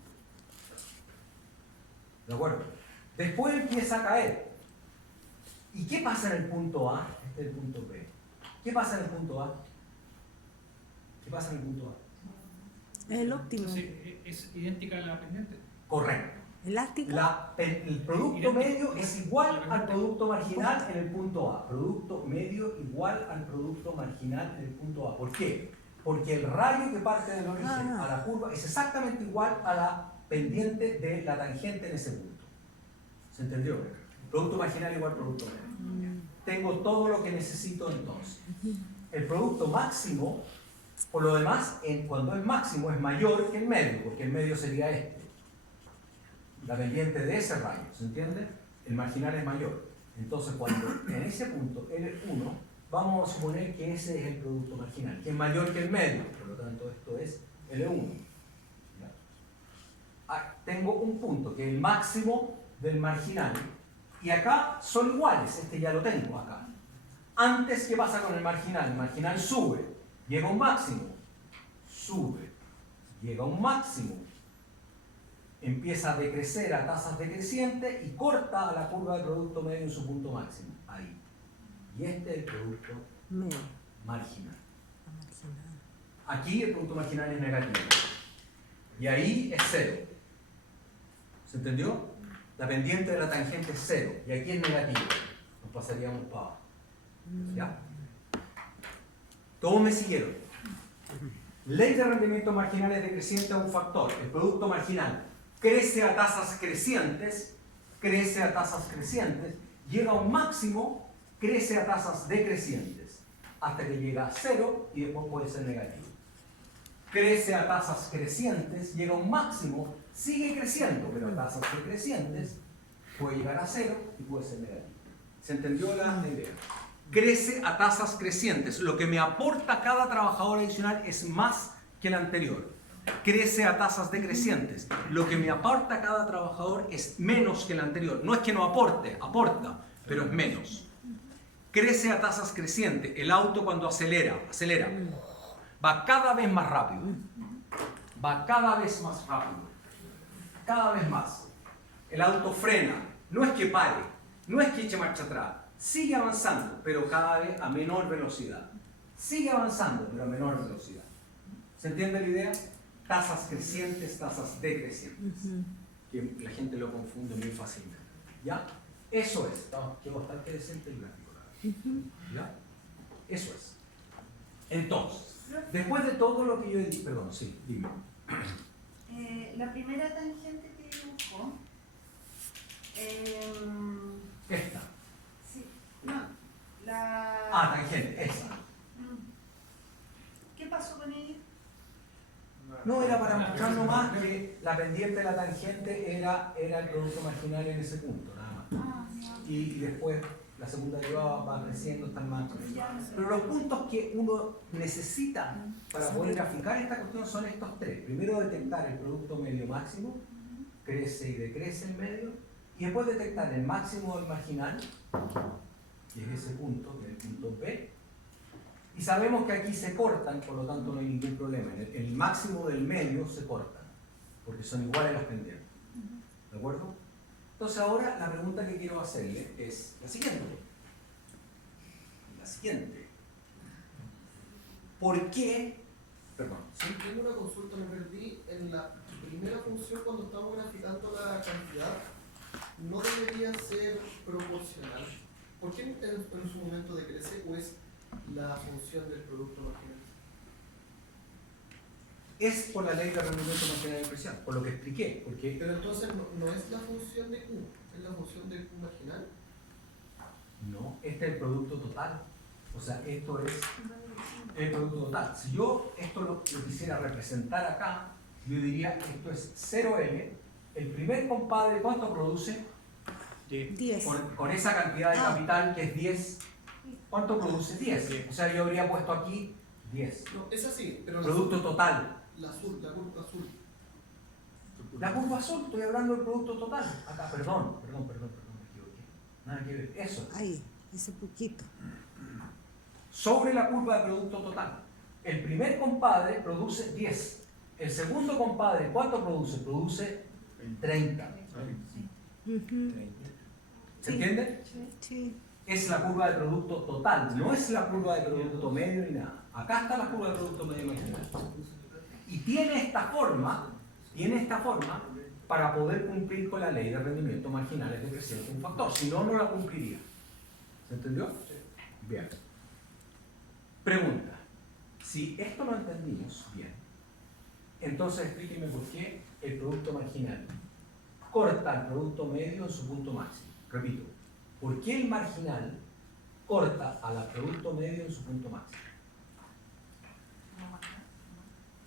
¿De acuerdo? Después empieza a caer. ¿Y qué pasa en el punto A? Este es el punto B. ¿Qué pasa en el punto A? ¿Qué pasa en el punto A? Es el óptimo. Entonces, es idéntica a la pendiente. Correcto. Elástico. El producto medio es igual al producto marginal en el punto A. Producto medio igual al producto marginal en el punto A. ¿Por qué? Porque el radio que parte del origen a la curva es exactamente igual a la pendiente de la tangente en ese punto. ¿Se entendió? Producto marginal igual producto medio. Tengo todo lo que necesito entonces. El producto máximo, por lo demás, cuando es máximo es mayor que el medio, porque el medio sería este. La pendiente de ese rayo, ¿se entiende? El marginal es mayor. Entonces, cuando en ese punto L1, vamos a suponer que ese es el producto marginal, que es mayor que el medio, por lo tanto esto es L1. Tengo un punto que es el máximo del marginal, y acá son iguales, este ya lo tengo acá. Antes, ¿qué pasa con el marginal? El marginal sube, llega a un máximo, sube, llega a un máximo, empieza a decrecer a tasas decrecientes y corta a la curva de producto medio en su punto máximo, ahí. Y este es el producto Medio. marginal. Marginal. Aquí el producto marginal es negativo. Y ahí es cero. ¿Se entendió? La pendiente de la tangente es cero. Y aquí es negativo. Nos pasaríamos para abajo. ¿Ya? Todos me siguieron. Ley de rendimiento marginal es decreciente a un factor. El producto marginal crece a tasas crecientes, llega a un máximo, crece a tasas decrecientes, hasta que llega a cero y después puede ser negativo. Crece a tasas crecientes, llega a un máximo, sigue creciendo, pero a tasas decrecientes puede llegar a cero y puede ser negativo. ¿Se entendió la idea? Crece a tasas crecientes. Lo que me aporta cada trabajador adicional es más que el anterior. Crece a tasas decrecientes. Lo que me aporta cada trabajador es menos que el anterior. No es que no aporte, aporta, pero es menos. Crece a tasas crecientes. El auto cuando acelera, va cada vez más rápido. Va cada vez más rápido. Cada vez más. El auto frena. No es que pare, no es que eche marcha atrás. Sigue avanzando, pero cada vez a menor velocidad. Sigue avanzando, pero a menor velocidad. ¿Se entiende la idea? Tasas crecientes, tasas decrecientes. Que la gente lo confunde muy fácilmente. ¿Ya? Eso es. Quedó bastante decente el gráfico. ¿Ya? Eso es. Entonces, después de todo lo que yo he dicho... Perdón, sí, dime. La primera tangente que dibujó... Esta. sí, no, la... Tangente, esa. ¿Qué pasó con ella? No, era para mostrar nomás que la pendiente de la tangente era el producto marginal en ese punto, nada más. Y después la segunda derivada va creciendo hasta el máximo. Pero los puntos que uno necesita para poder graficar esta cuestión son estos tres. Primero, detectar el producto medio máximo, crece y decrece el medio, y después detectar el máximo del marginal, que es ese punto, que es el punto B. Y sabemos que aquí se cortan, por lo tanto no hay ningún problema. El máximo del medio se cortan, porque son iguales las pendientes. ¿De acuerdo? Entonces ahora la pregunta que quiero hacerle es la siguiente. ¿Por qué? Perdón, ¿sí? Tengo una consulta, me perdí en la primera función cuando estamos graficando la cantidad. No debería ser proporcional. ¿Por qué en su momento decrece o es la función del producto marginal? Es por la ley de rendimiento marginal de presión, por lo que expliqué, porque Pero entonces no es la función de Q, es la función de Q marginal. no, este es el producto total. O sea, esto es el producto total. Si yo esto lo quisiera representar acá, yo diría que esto es 0L. El primer compadre, ¿cuánto produce? 10. Con esa cantidad de Ah. capital que es 10, ¿cuánto produce? 10. O sea, yo habría puesto aquí 10. No, es así, pero Producto total. la curva azul. La curva azul, estoy hablando del producto total. Acá, perdón, me equivoqué. Nada que ver. Eso. Ahí, ese poquito. Sobre la curva de producto total. El primer compadre produce 10. El segundo compadre, ¿cuánto produce? Produce 30. Ujú. ¿Se entiende? Sí. Es la curva de producto total, no es la curva de producto medio ni nada. Acá está la curva de producto medio marginal. Y tiene esta forma para poder cumplir con la ley de rendimiento marginal de creciente un factor. Si no, no la cumpliría. ¿Se entendió? Bien. Pregunta. Si esto lo entendimos bien, entonces explíqueme por qué el producto marginal corta el producto medio en su punto máximo. Repito, ¿por qué el marginal corta al producto medio en su punto máximo?